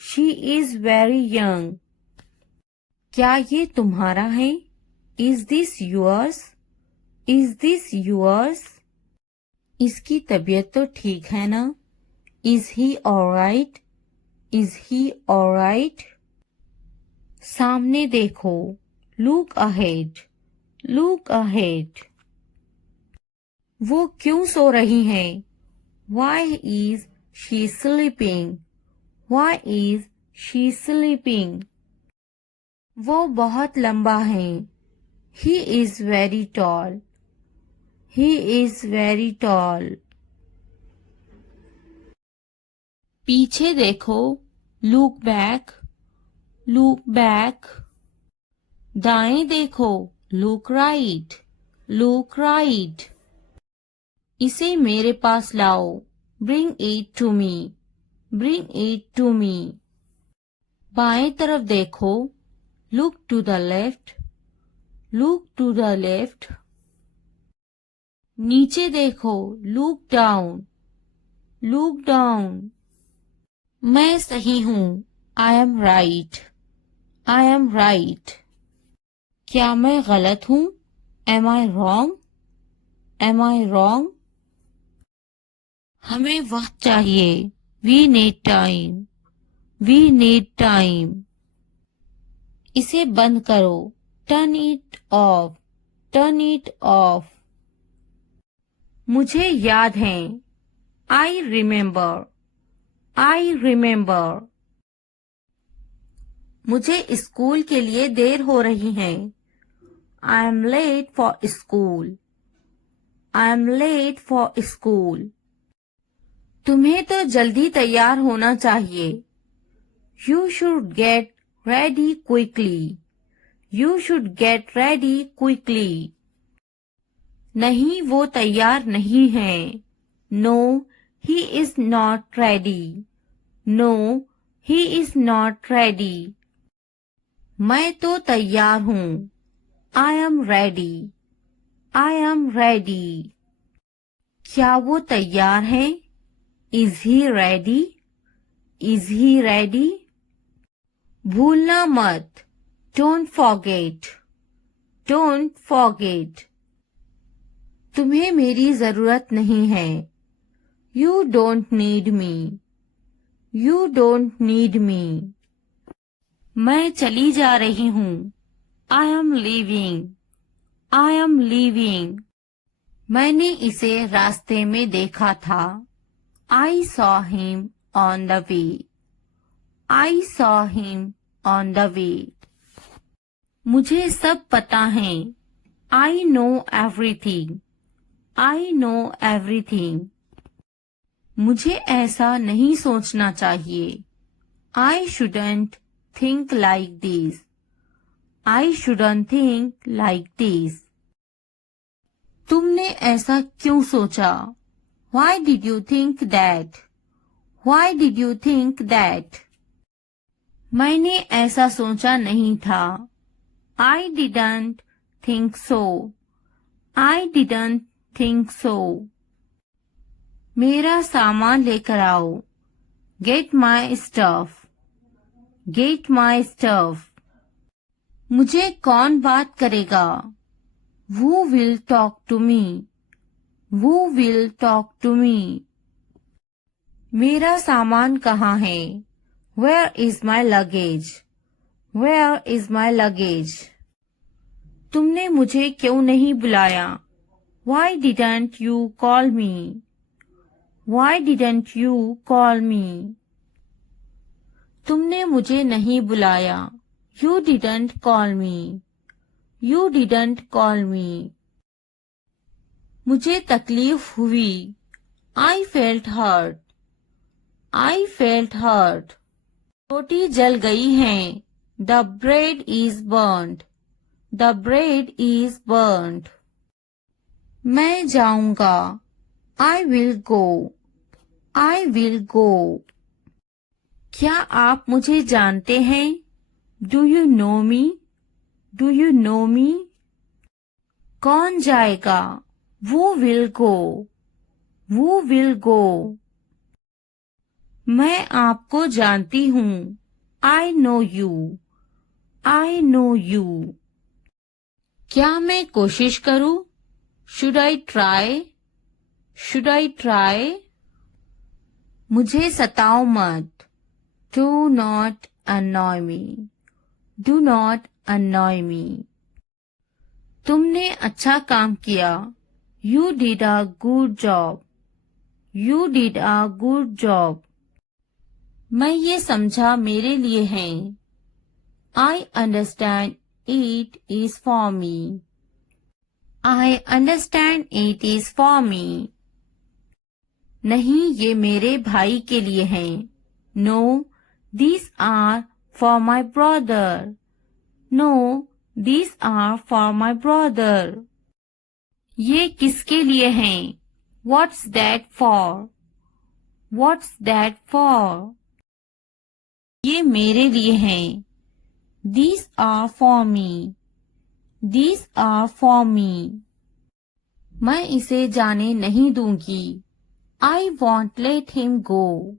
She is very young. क्या ये तुम्हारा है? Is this yours? Is this yours? इसकी तबीयत तो ठीक है ना? Is he alright? Is he alright? सामने देखो. Look ahead. Look ahead. वो क्यों सो रही हैं? Why is she sleeping? Why is she sleeping? वो बहुत लंबा है. He is very tall. He is very tall. पीछे देखो. Look back. Look back. दाएं देखो. Look right. Look right. इसे मेरे पास लाओ. Bring it to me. Bring it to me. बाएं तरफ देखो. Look to the left. Look to the left. नीचे देखो. Look down. Look down. मैं सही हूँ. I am right. I am right. क्या मैं गलत हूँ? Am I wrong? Am I wrong? हमें वक्त चाहिए. We need time. We need time. इसे बंद करो. Turn it off. Turn it off. मुझे याद है. I remember. I remember. मुझे स्कूल के लिए देर हो रही है. I am late for school. I am late for school. तुम्हें तो जल्दी तैयार होना चाहिए. You should get ready quickly. You should get ready quickly. नहीं, वो तैयार नहीं है. No, he is not ready. No, he is not ready. मैं तो तैयार हूँ. I am ready. I am ready. क्या वो तैयार है? Is he ready? Is he ready? भूलना मत. Don't forget. Don't forget. तुम्हें मेरी जरूरत नहीं है. You don't need me. You don't need me. मैं चली जा रही हूँ. I am leaving. I am leaving. मैंने इसे रास्ते में देखा था. I saw him on the way. I saw him on the way. मुझे सब पता है. I know everything. I know everything. मुझे ऐसा नहीं सोचना चाहिए. I shouldn't think like this. I shouldn't think like this. तुमने ऐसा क्यों सोचा? Why did you think that? Why did you think that? मैंने ऐसा सोचा नहीं था. I didn't think so. I didn't think so. मेरा सामान लेकर आओ. Get my stuff. Get my stuff. मुझे कौन बात करेगा? Who will talk to me? Who will talk to me? मेरा सामान कहाँ है? Where is my luggage? Where is my luggage? तुमने मुझे क्यों नहीं बुलाया? Why didn't you call me? Why didn't you call me? तुमने मुझे नहीं बुलाया. You didn't call me. You didn't call me. मुझे तकलीफ हुई. I felt hurt. I felt hurt. रोटी जल गई है. The bread is burnt. The bread is burnt. मैं जाऊंगा. I will go. I will go. क्या आप मुझे जानते हैं? Do you know me? Do you know me? कौन जाएगा? Who will go? Who will go? मैं आपको जानती हूँ. I know you. I know you. क्या मैं कोशिश करूं? Should I try? Should I try? मुझे सताओ मत. Do not annoy me. Do not annoy me. तुमने अच्छा काम किया. You did a good job. You did a good job. मैं ये समझा मेरे लिए है. I understand it is for me. I understand it is for me. नहीं, ये मेरे भाई के लिए हैं. No, these are for my brother. No, these are for my brother. ये किसके लिए हैं? What's that for? What's that for? ये मेरे लिए हैं. These are for me. These are for me. मैं इसे जाने नहीं दूंगी. I won't let him go.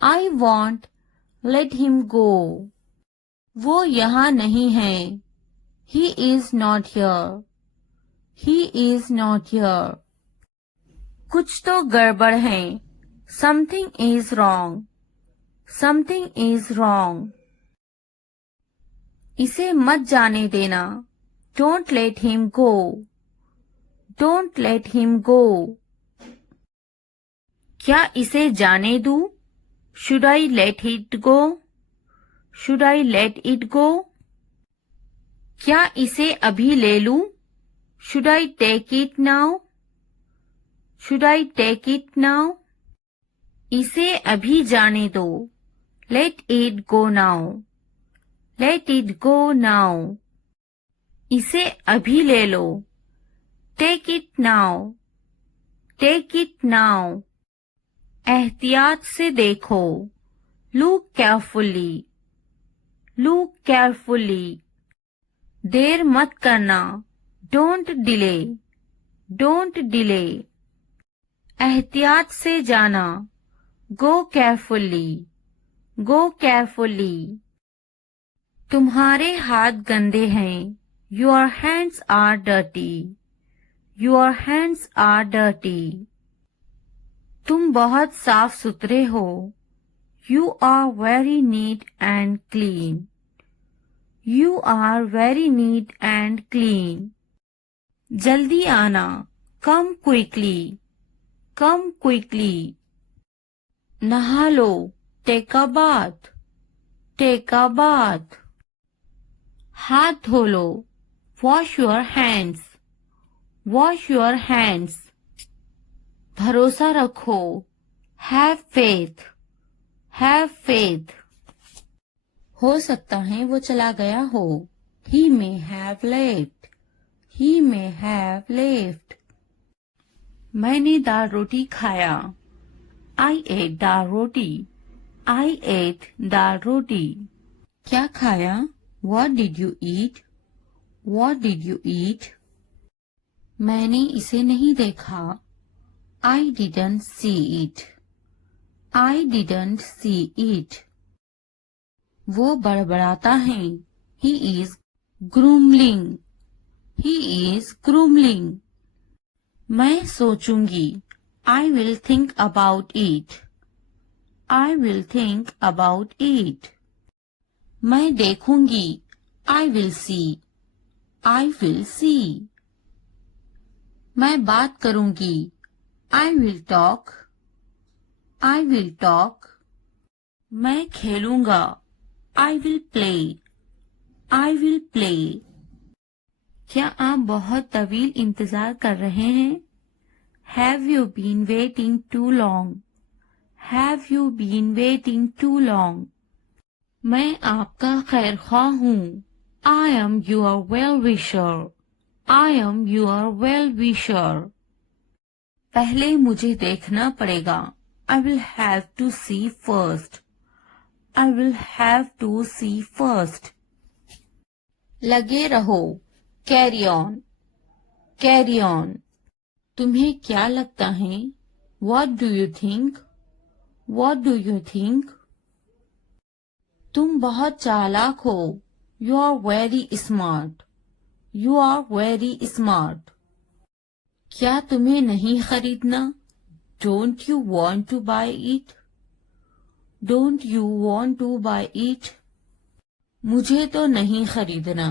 I won't let him go. वो यहाँ नहीं है. He is not here. He is not here. कुछ तो गड़बड़ है. Something is wrong. Something is wrong. इसे मत जाने देना. Don't let him go. Don't let him go. क्या इसे जाने दूं? Should I let it go? Should I let it go? क्या इसे अभी ले लूं? Should I take it now? Should I take it now? इसे अभी जाने दो. Let it go now. Let it go now. इसे अभी ले लो. Take it now. Take it now. एहतियात से देखो. Look carefully. Look carefully. देर मत करना. Don't delay. Don't delay. एहतियात से जाना. Go carefully. Go carefully. तुम्हारे हाथ गंदे हैं. Your hands are dirty. Your hands are dirty. तुम बहुत साफ सुथरे हो. You are very neat and clean. You are very neat and clean. जल्दी आना. Come quickly. Come quickly. नहा लो. Take a bath. Take a bath. हाथ धो लो. Wash your hands. Wash your hands. भरोसा रखो. Have faith. Have faith. हो सकता है वो चला गया हो. He may have left. He may have left. मैंने दाल रोटी खाया. I ate dal roti. I ate दाल रोटी. क्या खाया? What did you eat? What did you eat? मैंने इसे नहीं देखा. I didn't see it. I didn't see it. वो बड़बड़ाता है. He is grumbling. He is grumbling. मैं सोचूंगी. I will think about it. I will think about it. मैं देखूंगी. I will see. I will see. मैं बात करूंगी. I will talk. I will talk. मैं खेलूंगा. I will play. I will play. क्या आप बहुत तवील इंतजार कर रहे हैं? Have you been waiting too long? Have you been waiting too long? मैं आपका खैरख्वाह हूँ. I am your well-wisher. I am your well-wisher. पहले मुझे देखना पड़ेगा. I will have to see first. I will have to see first. लगे रहो. Carry on. Carry on. तुम्हें क्या लगता है? What do you think? What do you think? तुम बहुत चालाक हो. You are very smart. You are very smart. क्या तुम्हें नहीं खरीदना? Don't you want to buy it? Don't you want to buy it? मुझे तो नहीं खरीदना।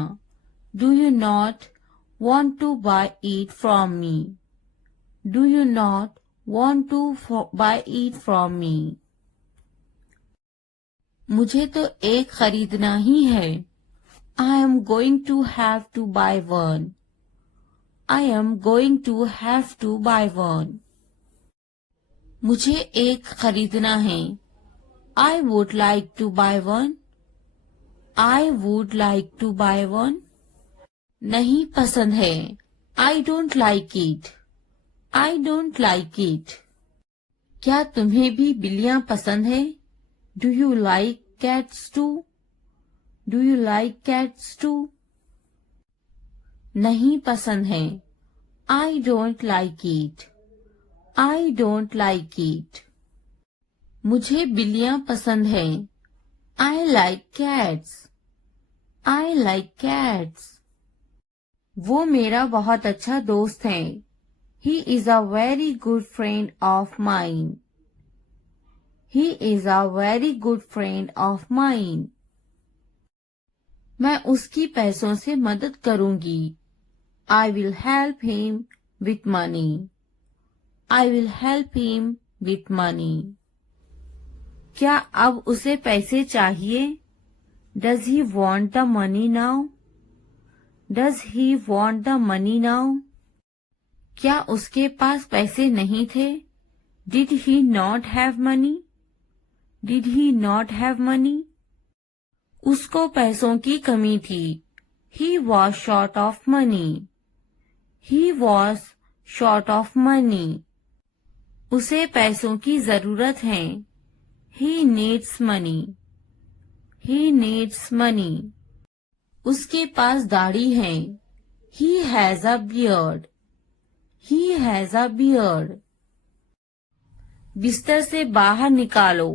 Do you not want to buy it from me? Do you not want to buy it from me? मुझे तो एक खरीदना ही है। I am going to have to buy one. I am going to have to buy one. मुझे एक खरीदना है। I would like to buy one. I would like to buy one. नहीं पसंद है। I don't like it. I don't like it. क्या तुम्हें भी बिल्लियां पसंद है? Do you like cats too? Do you like cats too? नहीं पसंद है। I don't like it. I don't like it. मुझे बिल्लियां पसंद है। I like cats. I like cats. वो मेरा बहुत अच्छा दोस्त है। He is a very good friend of mine. He is a very good friend of mine. मैं उसकी पैसों से मदद करूंगी। I will help him with money. I will help him with money. क्या अब उसे पैसे चाहिए? Does he want the money now? Does he want the money now? क्या उसके पास पैसे नहीं थे? Did he not have money? Did he not have money? उसको पैसों की कमी थी। He was short of money. He was short of money. उसे पैसों की जरूरत है। He needs money. He needs money. उसके पास दाढ़ी है। He has a beard. He has a beard. बिस्तर से बाहर निकालो।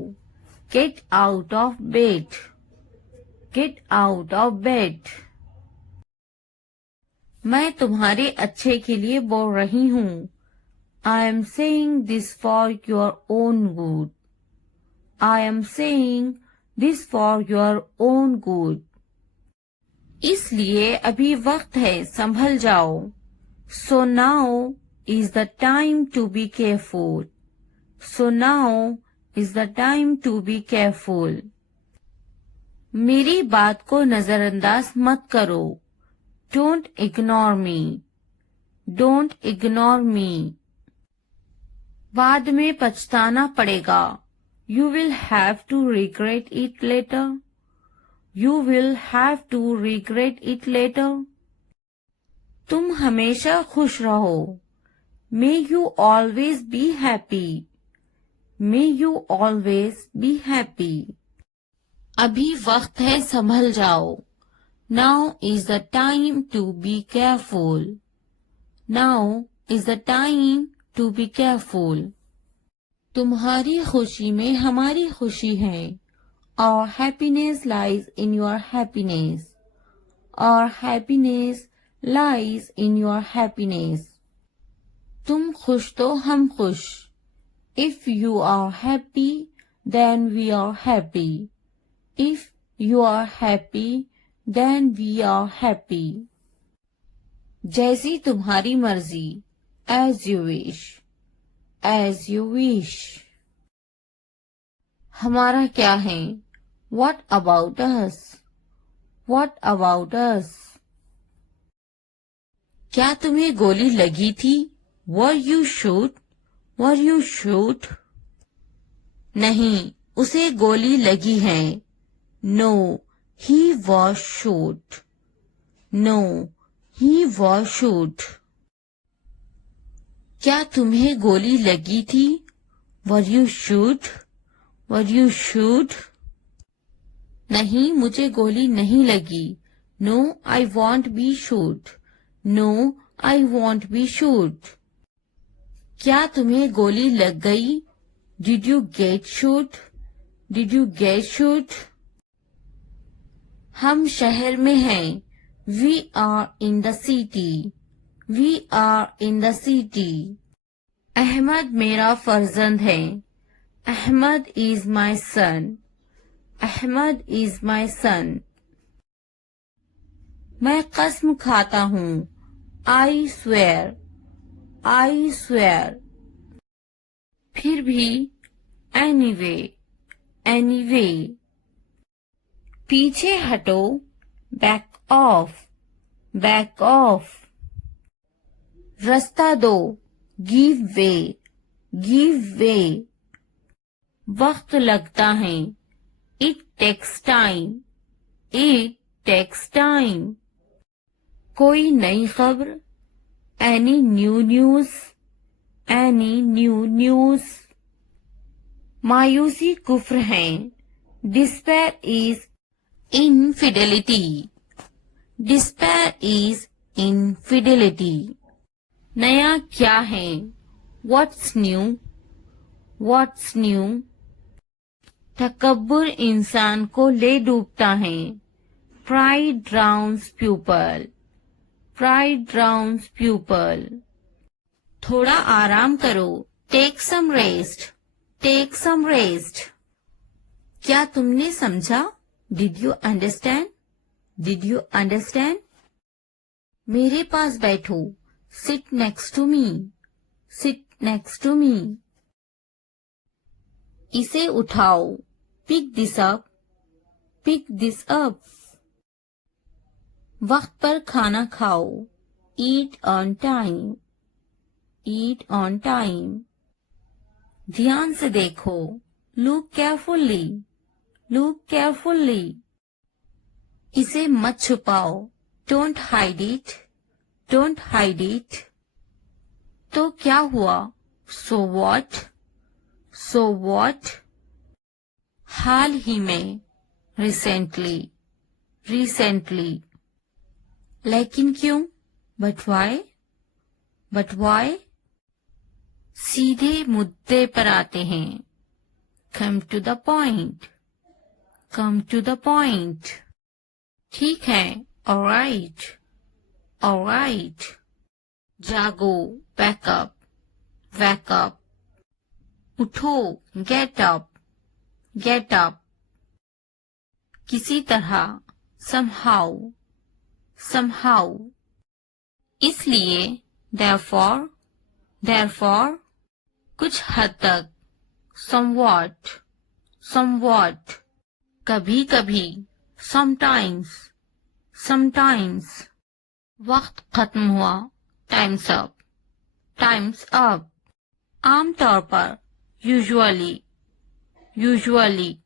Get out of bed. Get out of bed. मैं तुम्हारे अच्छे के लिए बोल रही हूँ। I am saying this for your own good. I am saying this for your own good. इसलिए अभी वक्त है, संभल जाओ। So now is the time to be careful. So now is the time to be careful. मेरी बात को नजरअंदाज मत करो। Don't ignore me. Don't ignore me. बाद में पछताना पड़ेगा। You will have to regret it later. You will have to regret it later. तुम हमेशा खुश रहो। May you always be happy. May you always be happy. अभी वक्त है, संभल जाओ। Now is the time to be careful. Now is the time to be careful. तुम्हारी खुशी में हमारी खुशी है। Our happiness lies in your happiness. Our happiness lies in your happiness. तुम खुश तो हम खुश। If you are happy, then we are happy. If you are happy, then we are happy. जैसी तुम्हारी मर्जी। As you wish. As you wish. हमारा क्या है? What about us? What about us? क्या तुम्हें गोली लगी थी? Were you shot? Were you shot? नहीं, उसे गोली लगी है। No, he was shot. No, he was shot. क्या तुम्हें गोली लगी थी? Were you shot? Were you shot? नहीं, मुझे गोली नहीं लगी। No, I won't be shot. No, I won't be shot. क्या तुम्हें गोली लग गई? Did you get shot? Did you get shot? हम शहर में हैं। We are in the city. We are in the city. Ahmad मेरा फर्जंद है. Ahmad is my son. Ahmad is my son. मैं कसम खाता हूँ. I swear. I swear. फिर भी. Anyway. Anyway. पीछे हटो. Back off. Back off. रास्ता दो. Give way. Give way. वक्त लगता है. It takes time. It takes time. कोई नई खबर. Any new news. Any new news. मायूसी कुफ्र है. Despair is infidelity. Despair is infidelity. नया क्या है. What's new. What's new. तकब्बुर इंसान को ले डूबता है. Pride drowns pupil. Pride drowns pupil. थोड़ा आराम करो. Take some rest. Take some rest. क्या तुमने समझा? Did you understand? Did you understand? मेरे पास बैठो. Sit next to me. Sit next to me. इसे उठाओ. Pick this up. Pick this up. वक्त पर खाना खाओ. Eat on time. Eat on time. ध्यान से देखो. Look carefully. Look carefully. इसे मत छुपाओ. Don't hide it. Don't hide it. तो क्या हुआ? So what? So what? हाल ही में. Recently. Recently. लेकिन क्यों? But why? But why? सीधे मुद्दे पर आते हैं. Come to the point. Come to the point. ठीक है. All right. All right. जागो. Wake up. Wake up. उठो. Get up. Get up. किसी तरह. Somehow. Somehow. इसलिए. Therefore. Therefore. कुछ हद तक. Somewhat. Somewhat. कभी कभी. Sometimes. Sometimes. वक्त खत्म हुआ. Time's up. Time's up. आमतौर पर. Usually. Usually.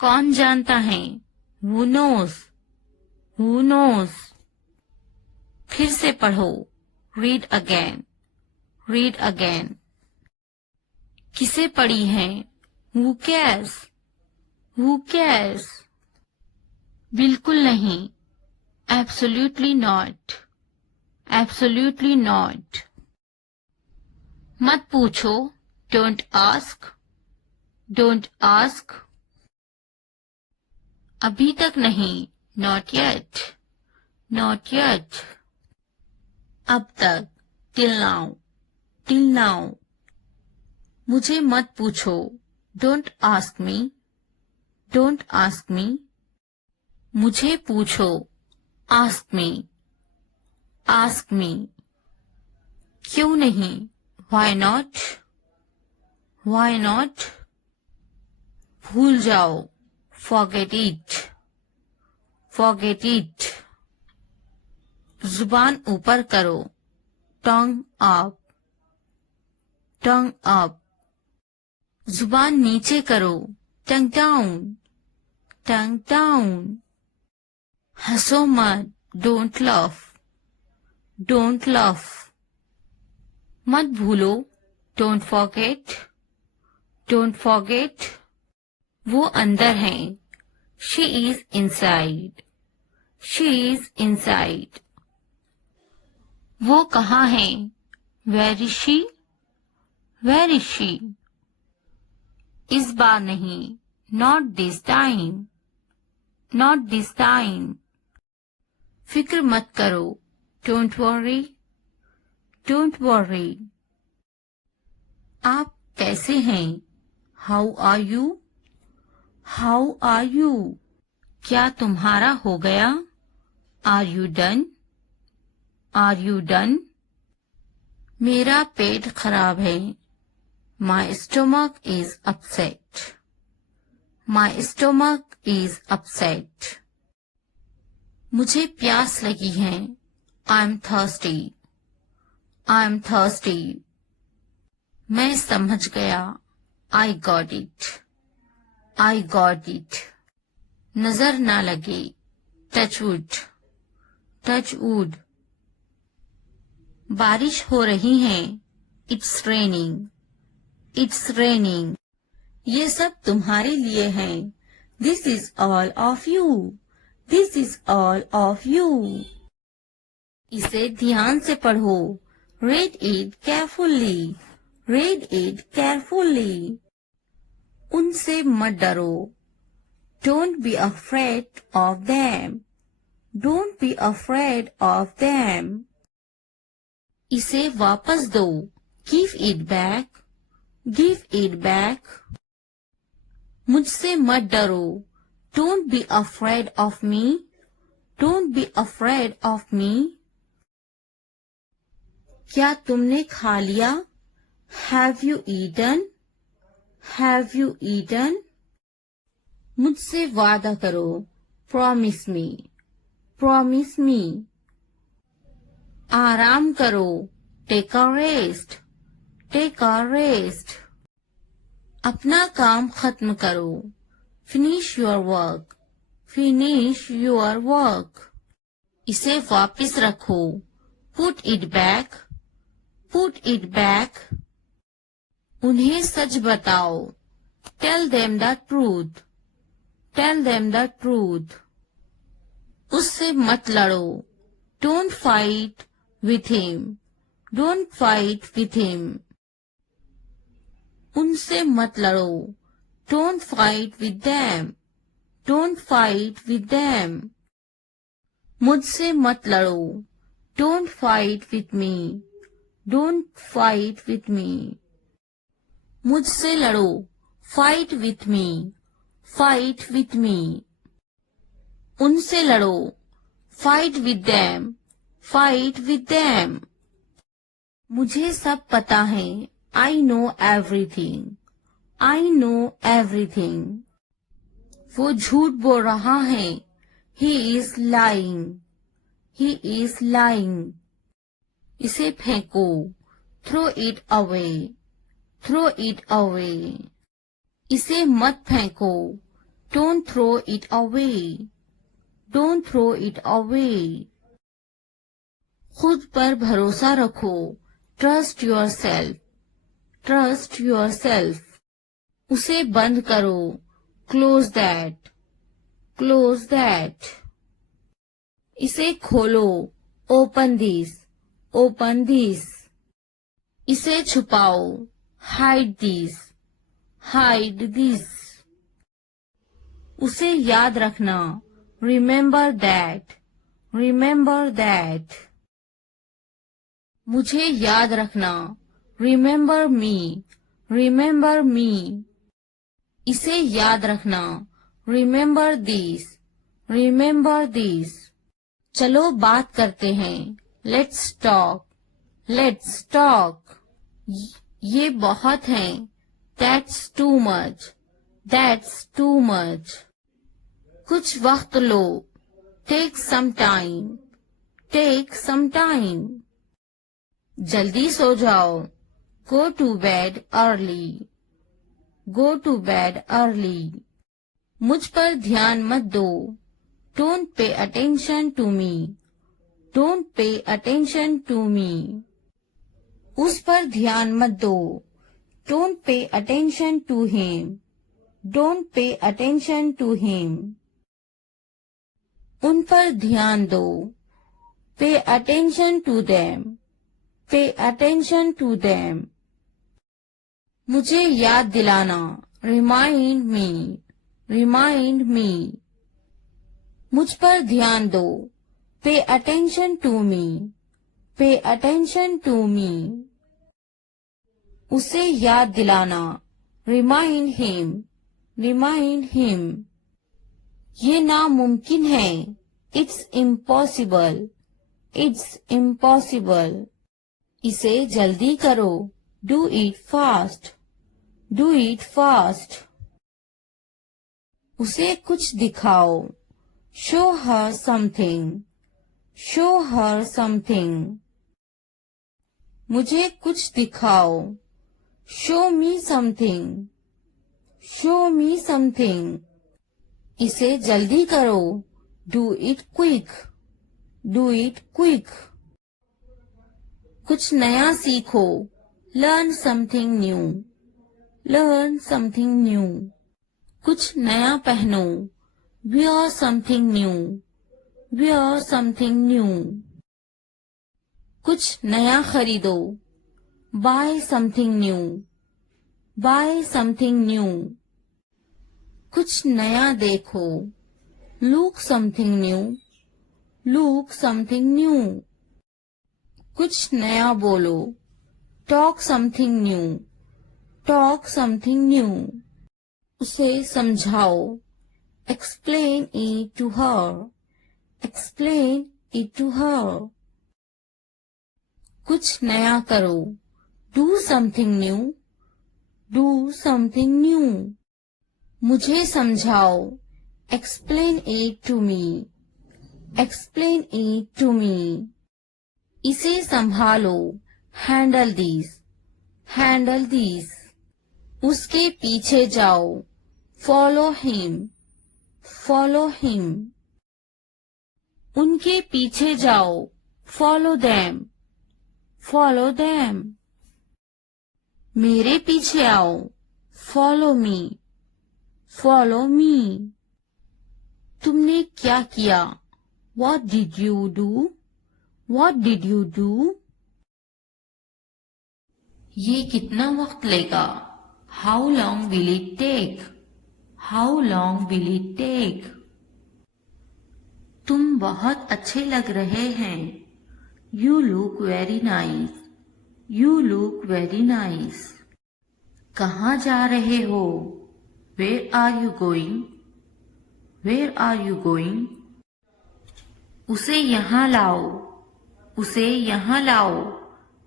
कौन जानता है? Who knows? Who knows? फिर से पढ़ो. Read again. Read again. किसे पढ़ी है? Who cares? Who cares? बिल्कुल नहीं. Absolutely not. Absolutely not. मत पूछो. Don't ask. Don't ask. अभी तक नहीं. Not yet. Not yet. अब तक. Till now. Till now. मुझे मत पूछो. Don't ask me. Don't ask me. मुझे पूछो. Ask me. Ask me. क्यों नहीं? Why not? Why not? भूल जाओ. Forget it. Forget it. जुबान ऊपर करो. Tongue up. Tongue up. जुबान नीचे करो. Tongue down. Tongue down. हंसो मत. Don't laugh. Don't laugh. मत भूलो. Don't forget. Don't forget. वो अंदर है. She is inside. She is inside. वो कहाँ है? Where is she? Where is she? इस बार नहीं. Not this time. Not this time. फिक्र मत करो, डोंट वरी, डोंट वरी। आप कैसे हैं? How are you, how are you. क्या तुम्हारा हो गया? Are you done, are you done. मेरा पेट खराब है, my stomach is upset, my stomach is upset. मुझे प्यास लगी है, I am thirsty, I am thirsty. मैं समझ गया, I got it, I got it. नजर ना लगे, टच वुड, टच वुड। बारिश हो रही है, इट्स रेनिंग, इट्स रेनिंग। ये सब तुम्हारे लिए है, this is all of you, this is all of you. इसे ध्यान से पढ़ो, read it carefully, read it carefully. उनसे मत डरो, don't be afraid of them, don't be afraid of them. इसे वापस दो, give it back, give it back. मुझसे मत डरो, don't be afraid of me, don't be afraid of me. क्या तुमने खा लिया? Have you eaten, have you eaten. मुझसे वादा करो, प्रॉमिस मी, प्रॉमिस मी। आराम करो, take a rest, take a rest. अपना काम खत्म करो, finish your work, finish your work. इसे वापस रखो, put it back, put it back. उन्हें सच बताओ, tell them the truth, tell them the truth. उससे मत लड़ो, don't fight with him, don't fight with him. उनसे मत लड़ो, don't fight with them, don't fight with them. मुझसे मत लड़ो, don't fight with me, don't fight with me. मुझसे लड़ो, fight with me, fight with me. उनसे लड़ो, fight with them, fight with them. मुझे सब पता है, I know everything, I know everything. वो झूठ बोल रहा है, he is lying, he is lying. इसे फेंको, throw it away, throw it away. इसे मत फेंको, don't throw it away, don't throw it away. खुद पर भरोसा रखो, trust your self, trust your self. उसे बंद करो, क्लोज दैट, क्लोज दैट। इसे खोलो, ओपन दिस, ओपन दिस। इसे छुपाओ, हाइड दिस, हाइड दिस। उसे याद रखना, रिमेम्बर दैट, रिमेम्बर दैट। मुझे याद रखना, रिमेम्बर मी, रिमेम्बर मी। इसे याद रखना, रिमेम्बर दिस, रिमेम्बर दिस। चलो बात करते हैं, लेट्स टॉक, लेट्स टॉक। ये बहुत है, that's too much, that's too much. कुछ वक्त लो, take some time, take some time. जल्दी सो जाओ, go to bed early, go to bed early. मुझ पर ध्यान मत दो, don't pay attention to me, don't pay attention to me. उस पर ध्यान मत दो, don't pay attention to him, don't pay attention to him. उन पर ध्यान दो, pay attention to them, pay attention to them. मुझे याद दिलाना, रिमाइंड मी, रिमाइंड मी। मुझ पर ध्यान दो, Pay attention to me. Pay attention to me. उसे याद दिलाना. Remind him. Remind him. ये नामुमकिन है. It's impossible. It's impossible. इसे जल्दी करो. Do it fast. Do it fast. उसे कुछ दिखाओ. Show her something. Show her something. मुझे कुछ दिखाओ. Show me something. Show me something. इसे जल्दी करो. Do it quick. Do it quick. कुछ नया सीखो. Learn something new. Learn something new. कुछ नया पहनो. Wear something new. Wear something new. कुछ नया खरीदो. Buy something new. Buy something new. कुछ नया देखो. Look something new. Look something new. कुछ नया बोलो. Talk something new. Talk something new. उसे समझाओ. Explain it to her. Explain it to her. कुछ नया करो. Do something new. Do something new. मुझे समझाओ. Explain it to me. Explain it to me. इसे संभालो. Handle these. Handle these. उसके पीछे जाओ. Follow him. Follow him. उनके पीछे जाओ. Follow them. Follow them. मेरे पीछे आओ. Follow me. Follow me. तुमने क्या किया? What did you do? What did you do? ये कितना वक्त लेगा? How long will it take? How long will it take? तुम बहुत अच्छे लग रहे हैं. You look very nice. You look very nice. कहाँ जा रहे हो? Where are you going? Where are you going? उसे यहाँ लाओ. उसे यहाँ लाओ.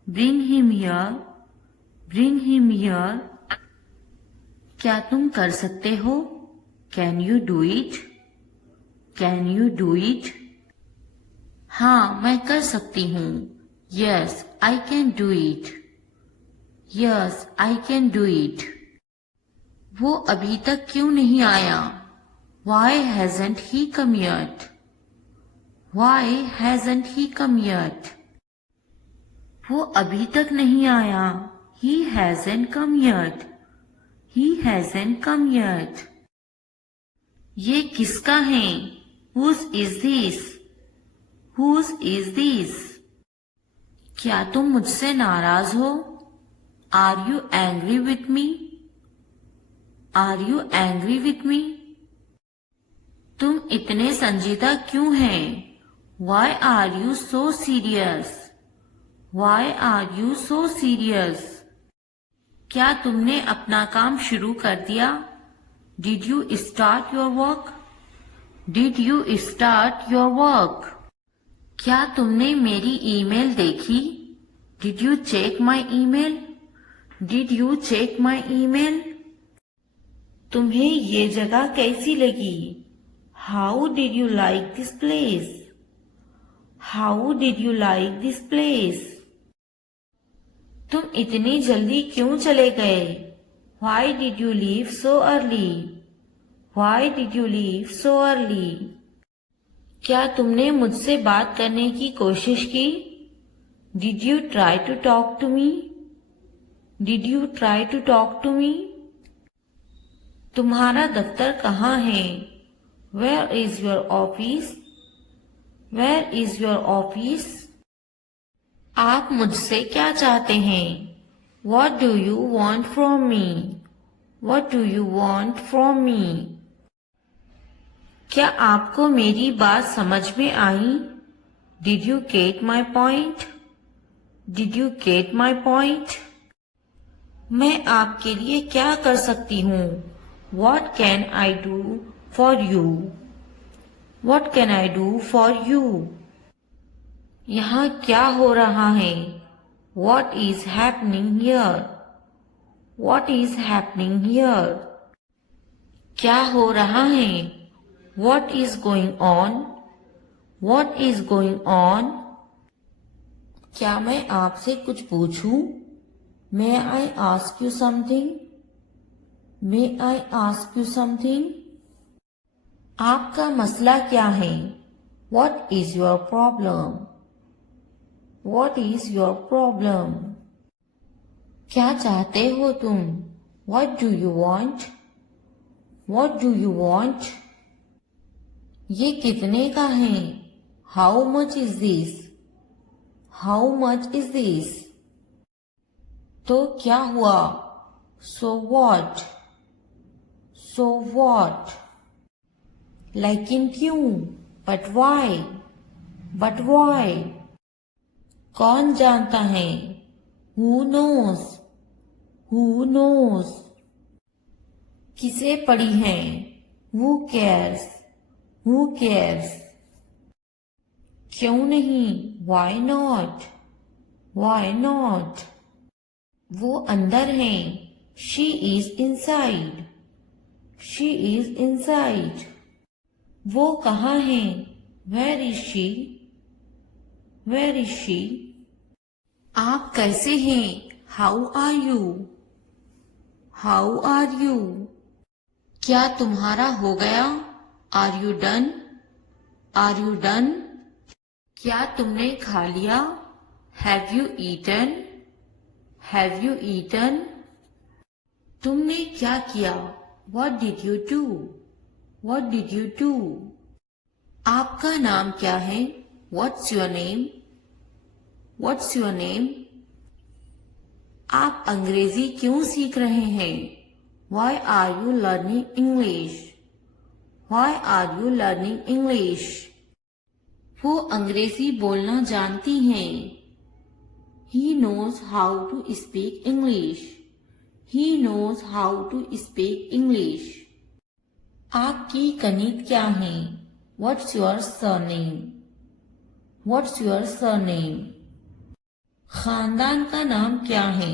Bring him here. Bring him here. क्या तुम कर सकते हो? Can you do it? Can you do it? हाँ, मैं कर सकती हूँ. Yes, I can do it. Yes, I can do it. वो अभी तक क्यों नहीं आया? Why hasn't he come yet? Why hasn't he come yet? वो अभी तक नहीं आया. He hasn't come yet. He hasn't come yet. ये किसका है? Whose is this? Whose is this? क्या तुम मुझसे नाराज हो? Are you angry with me? Are you angry with me? तुम इतने संजीदा क्यों हैं? Why are you so serious? Why are you so serious? क्या तुमने अपना काम शुरू कर दिया? Did you start your work? Did you start your work? क्या तुमने मेरी ईमेल देखी? Did you check my email? Did you check my email? तुम्हें ये जगह कैसी लगी? How did you like this place? How did you like this place? तुम इतनी जल्दी क्यों चले गए? Why did you leave so early? Why did you leave so early? क्या तुमने मुझसे बात करने की कोशिश की? Did you try to talk to me? Did you try to talk to me? तुम्हारा दफ्तर कहाँ है? Where is your office? Where is your office? आप मुझसे क्या चाहते हैं? What do you want from me? What do you want from me? क्या आपको मेरी बात समझ में आई? Did you get my point? Did you get my point? मैं आपके लिए क्या कर सकती हूँ? What can I do for you? What can I do for you? यहाँ क्या हो रहा है? What is happening here? What is happening here? क्या हो रहा है? What is going on? What is going on? क्या मैं आपसे कुछ पूछूं? May I ask you something? May I ask you something? आपका मसला क्या है? What is your problem? What is your problem? क्या चाहते हो तुम? What do you want? What do you want? ये कितने का है? How much is this? How much is this? तो क्या हुआ? So what? So what? लेकिन क्यों? But why? But why? कौन जानता है? Who knows? Who knows? किसे पड़ी है? Who cares? Who cares? क्यों नहीं? Why not? Why not? वो अंदर है. She is inside. She is inside. वो कहाँ है? Where is she? Where is she? आप कैसे हैं? How are you? How are you? क्या तुम्हारा हो गया? Are you done? Are you done? क्या तुमने खा लिया? Have you eaten? Have you eaten? तुमने क्या किया? What did you do? What did you do? आपका नाम क्या है? What's your name? What's your name? आप अंग्रेजी क्यों सीख रहे हैं? Why are you learning English? Why are you learning English? वो अंग्रेजी बोलना जानती हैं. He knows how to speak English. He knows how to speak English. आपकी कनीत क्या है? What's your surname? What's your surname? खानदान का नाम क्या है?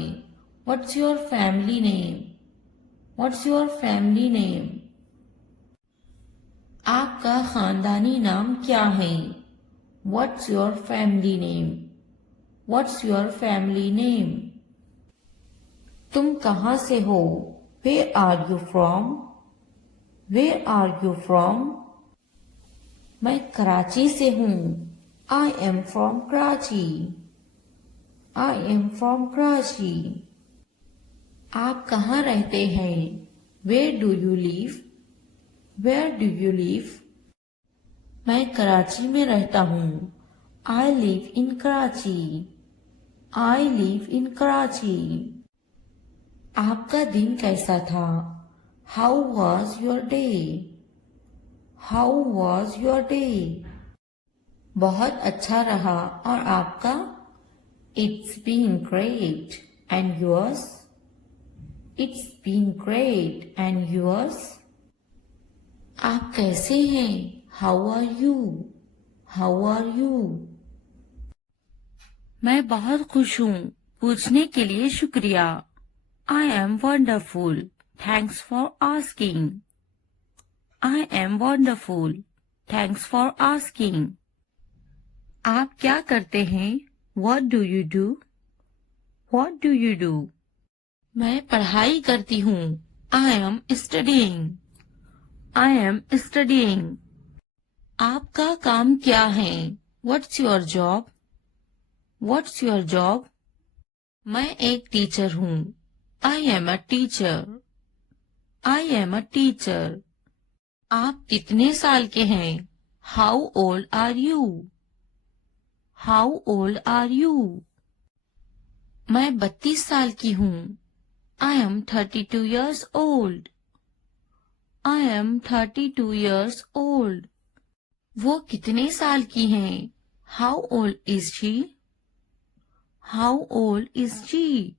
What's your family name? What's your family name? आपका खानदानी नाम क्या है? What's your family name? What's your family name? तुम कहाँ से हो? Where are you from? Where are you from? मैं कराची से हूँ. I am from Karachi. I am from Karachi. आप कहाँ रहते हैं? Where do you live? Where do you live? मैं कराची में रहता हूँ. I live in Karachi. I live in Karachi. आपका दिन कैसा था? How was your day? How was your day? बहुत अच्छा रहा. और आपका? It's been great. And yours? It's been great. And yours? आप कैसे हैं? How are you? How are you? मैं बहुत खुश हूँ. पूछने के लिए शुक्रिया. I am wonderful. Thanks for asking. I am wonderful. Thanks for asking. आप क्या करते हैं? What do you do? What do you do? मैं पढ़ाई करती हूँ. I am studying. I am studying. आपका काम क्या है? What's your job? What's your job? मैं एक टीचर हूँ. I am a teacher. I am a teacher. आप कितने साल के हैं? How old are you? How old are you? मैं 32 साल की हूँ. I am 32 years old. I am 32 years old. वो कितने साल की हैं? How old is she? How old is she?